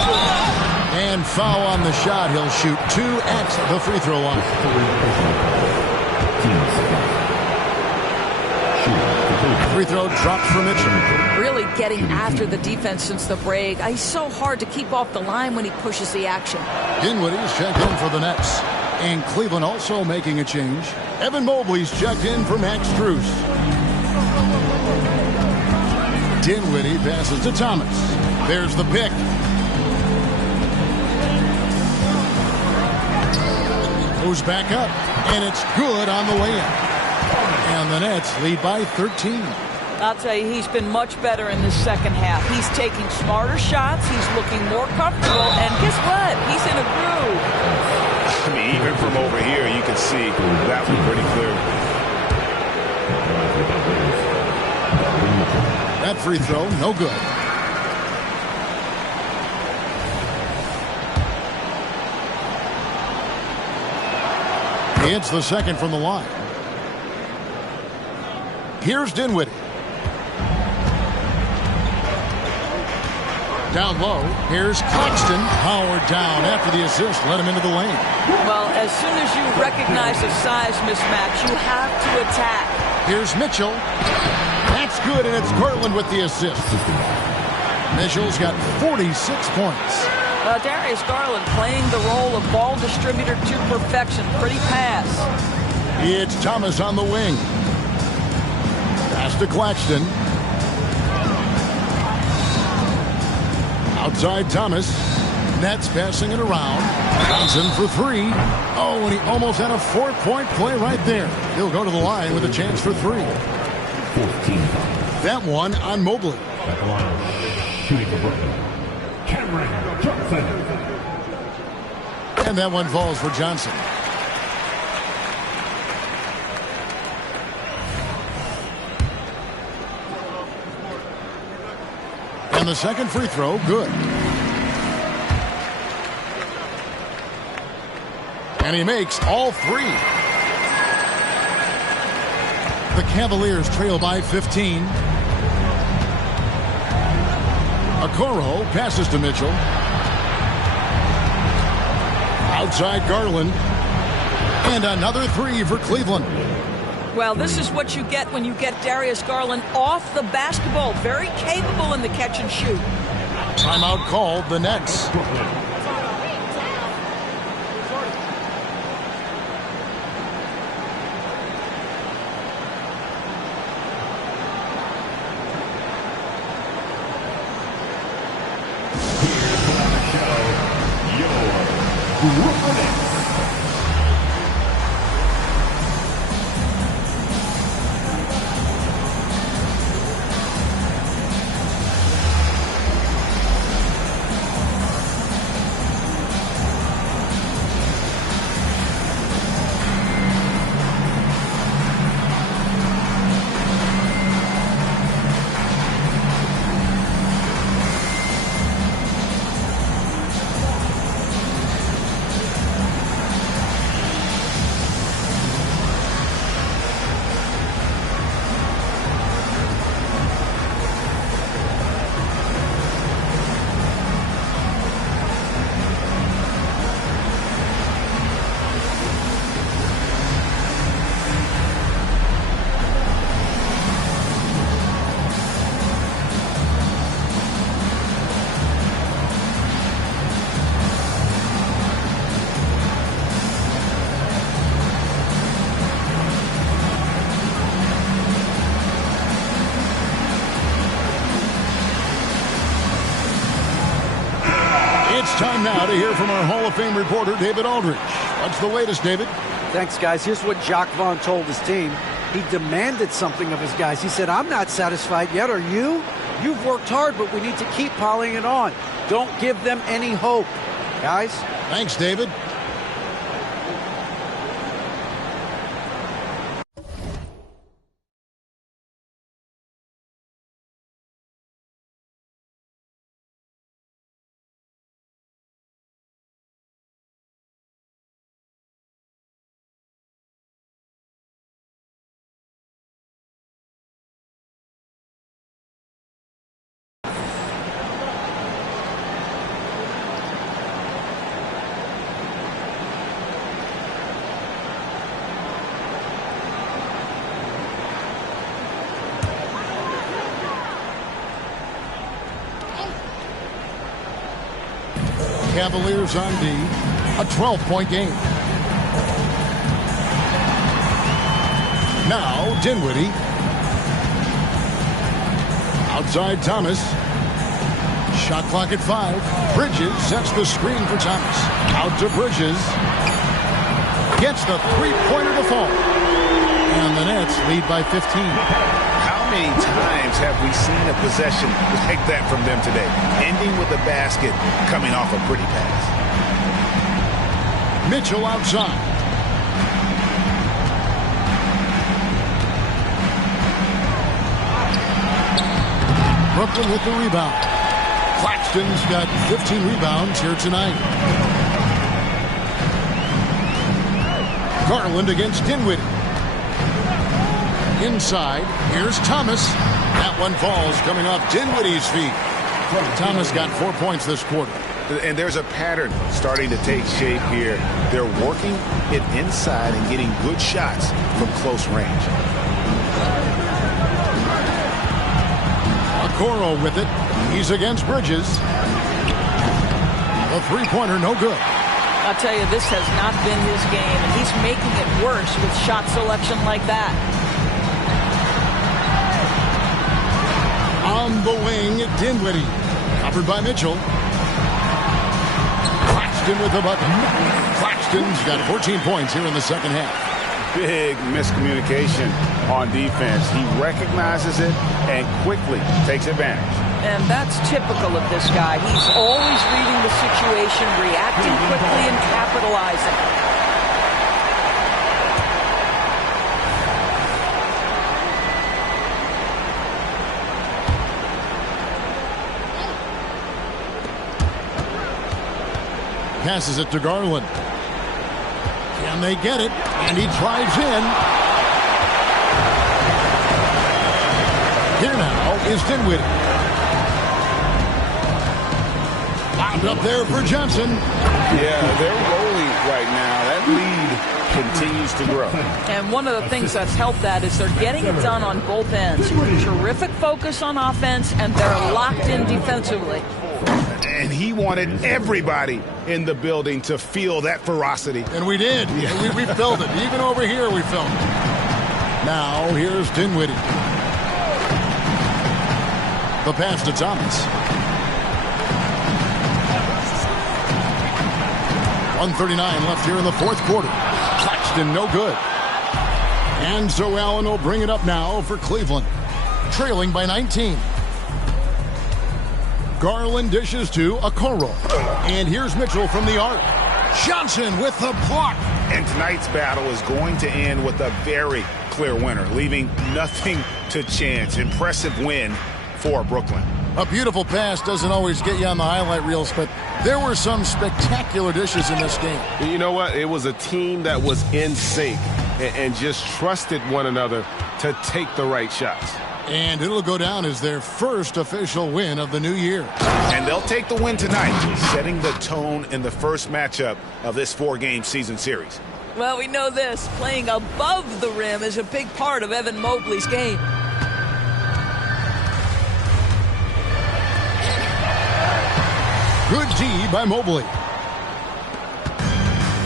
And foul on the shot. He'll shoot 2 at the free throw line. Free throw dropped for Mitchell. Really getting after the defense since the break. He's so hard to keep off the line when he pushes the action. Dinwiddie's checked in for the Nets. And Cleveland also making a change. Evan Mobley's checked in for Max Strus. Dinwiddie passes to Thomas. There's the pick. Goes back up, and it's good on the way in. And the Nets lead by 13. I'll tell you, he's been much better in this second half. He's taking smarter shots. He's looking more comfortable. And guess what? He's in a groove. I mean, even from over here, you can see that one pretty clear. That free throw, no good. He hits the second from the line. Here's Dinwiddie. Down low. Here's Claxton. Howard down after the assist. Let him into the lane. Well, as soon as you recognize a size mismatch, you have to attack. Here's Mitchell. That's good, and it's Garland with the assist. Mitchell's got 46 points. Darius Garland playing the role of ball distributor to perfection. Pretty pass. It's Thomas on the wing. Pass to Claxton. Outside Thomas. Nets passing it around. Johnson for 3. Oh, and he almost had a 4-point play right there. He'll go to the line with a chance for 3. 14. That one on Mobley. At the line, shooting for Brooklyn, Cameron Johnson. And that one falls for Johnson. And the second free throw, good. And he makes all 3. The Cavaliers trail by 15. Okoro passes to Mitchell. Outside Garland. And another 3 for Cleveland. Well, this is what you get when you get Darius Garland off the basketball. Very capable in the catch and shoot. Timeout called, the Nets. It's time now to hear from our Hall of Fame reporter, David Aldridge. What's the latest, David? Thanks, guys. Here's what Jacques Vaughn told his team. He demanded something of his guys. He said, I'm not satisfied yet. Are you? You've worked hard, but we need to keep piling it on. Don't give them any hope. Guys? Thanks, David. Cavaliers on D. A 12-point game. Now Dinwiddie. Outside Thomas. Shot clock at 5. Bridges sets the screen for Thomas. Out to Bridges. Gets the three-pointer to fall. And the Nets lead by 15. How many times have we seen a possession like that from them today? Ending with a basket, coming off a pretty pass. Mitchell outside. Brooklyn with the rebound. Claxton's got 15 rebounds here tonight. Garland against Dinwiddie. Inside, here's Thomas. That one falls coming off Dinwiddie's feet. Thomas got 4 points this quarter. And there's a pattern starting to take shape here. They're working it inside and getting good shots from close range. Okoro with it. He's against Bridges. A three-pointer, no good. I'll tell you, this has not been his game, and he's making it worse with shot selection like that. On the wing, Dinwiddie. Covered by Mitchell. Claxton with the bucket. Claxton's got 14 points here in the second half. Big miscommunication on defense. He recognizes it and quickly takes advantage. And that's typical of this guy. He's always reading the situation, reacting quickly, and capitalizing. Passes it to Garland. Can they get it? And he drives in. Here now is Dinwiddie. Wound up there for Johnson. Yeah, they're rolling right now. That lead continues to grow. And one of the things that's helped that is they're getting it done on both ends. Terrific focus on offense, and they're locked in defensively. And he wanted everybody in the building to feel that ferocity. And we did. Yeah. We felt it. Even over here, we felt it. Now, here's Dinwiddie. The pass to Thomas. 1:39 left here in the fourth quarter. Claxton, no good. And so Allen will bring it up now for Cleveland. Trailing by 19. Garland dishes to Okoro. And here's Mitchell from the arc. Johnson with the block. And tonight's battle is going to end with a very clear winner, leaving nothing to chance. Impressive win for Brooklyn. A beautiful pass doesn't always get you on the highlight reels, but there were some spectacular dishes in this game. You know what? It was a team that was in sync and just trusted one another to take the right shots. And it'll go down as their first official win of the new year. And they'll take the win tonight, setting the tone in the first matchup of this 4-game season series. Well, we know this. Playing above the rim is a big part of Evan Mobley's game. Good D by Mobley.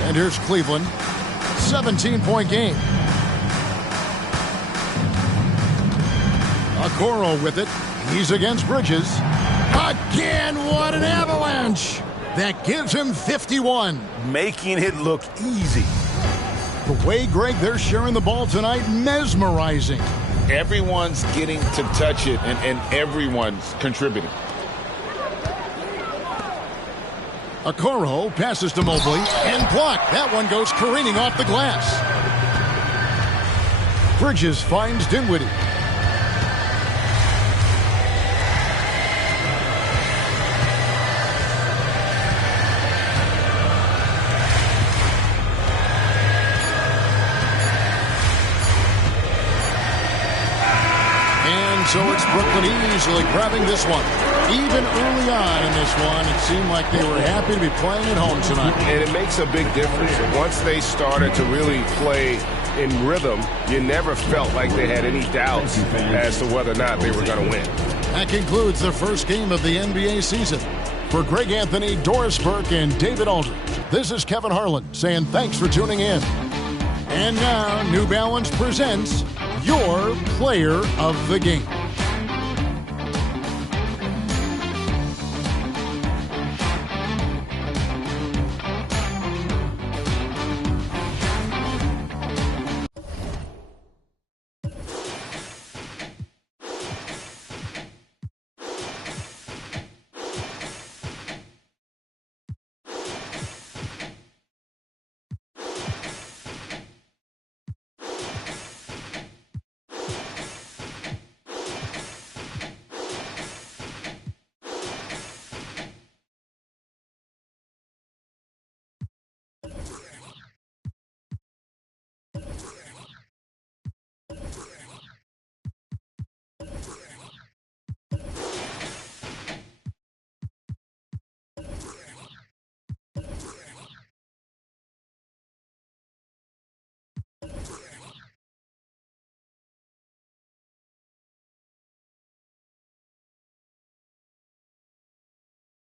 And here's Cleveland. 17-point game. Okoro with it. He's against Bridges. Again, what an avalanche. That gives him 51. Making it look easy. The way, Greg, they're sharing the ball tonight, mesmerizing. Everyone's getting to touch it, and everyone's contributing. Okoro passes to Mobley and blocked. That one goes careening off the glass. Bridges finds Dinwiddie. So it's Brooklyn easily grabbing this one. Even early on in this one, it seemed like they were happy to be playing at home tonight. And it makes a big difference. Once they started to really play in rhythm, you never felt like they had any doubts as to whether or not they were going to win. That concludes the first game of the NBA season. For Greg Anthony, Doris Burke, and David Aldridge, this is Kevin Harlan saying thanks for tuning in. And now, New Balance presents your Player of the Game.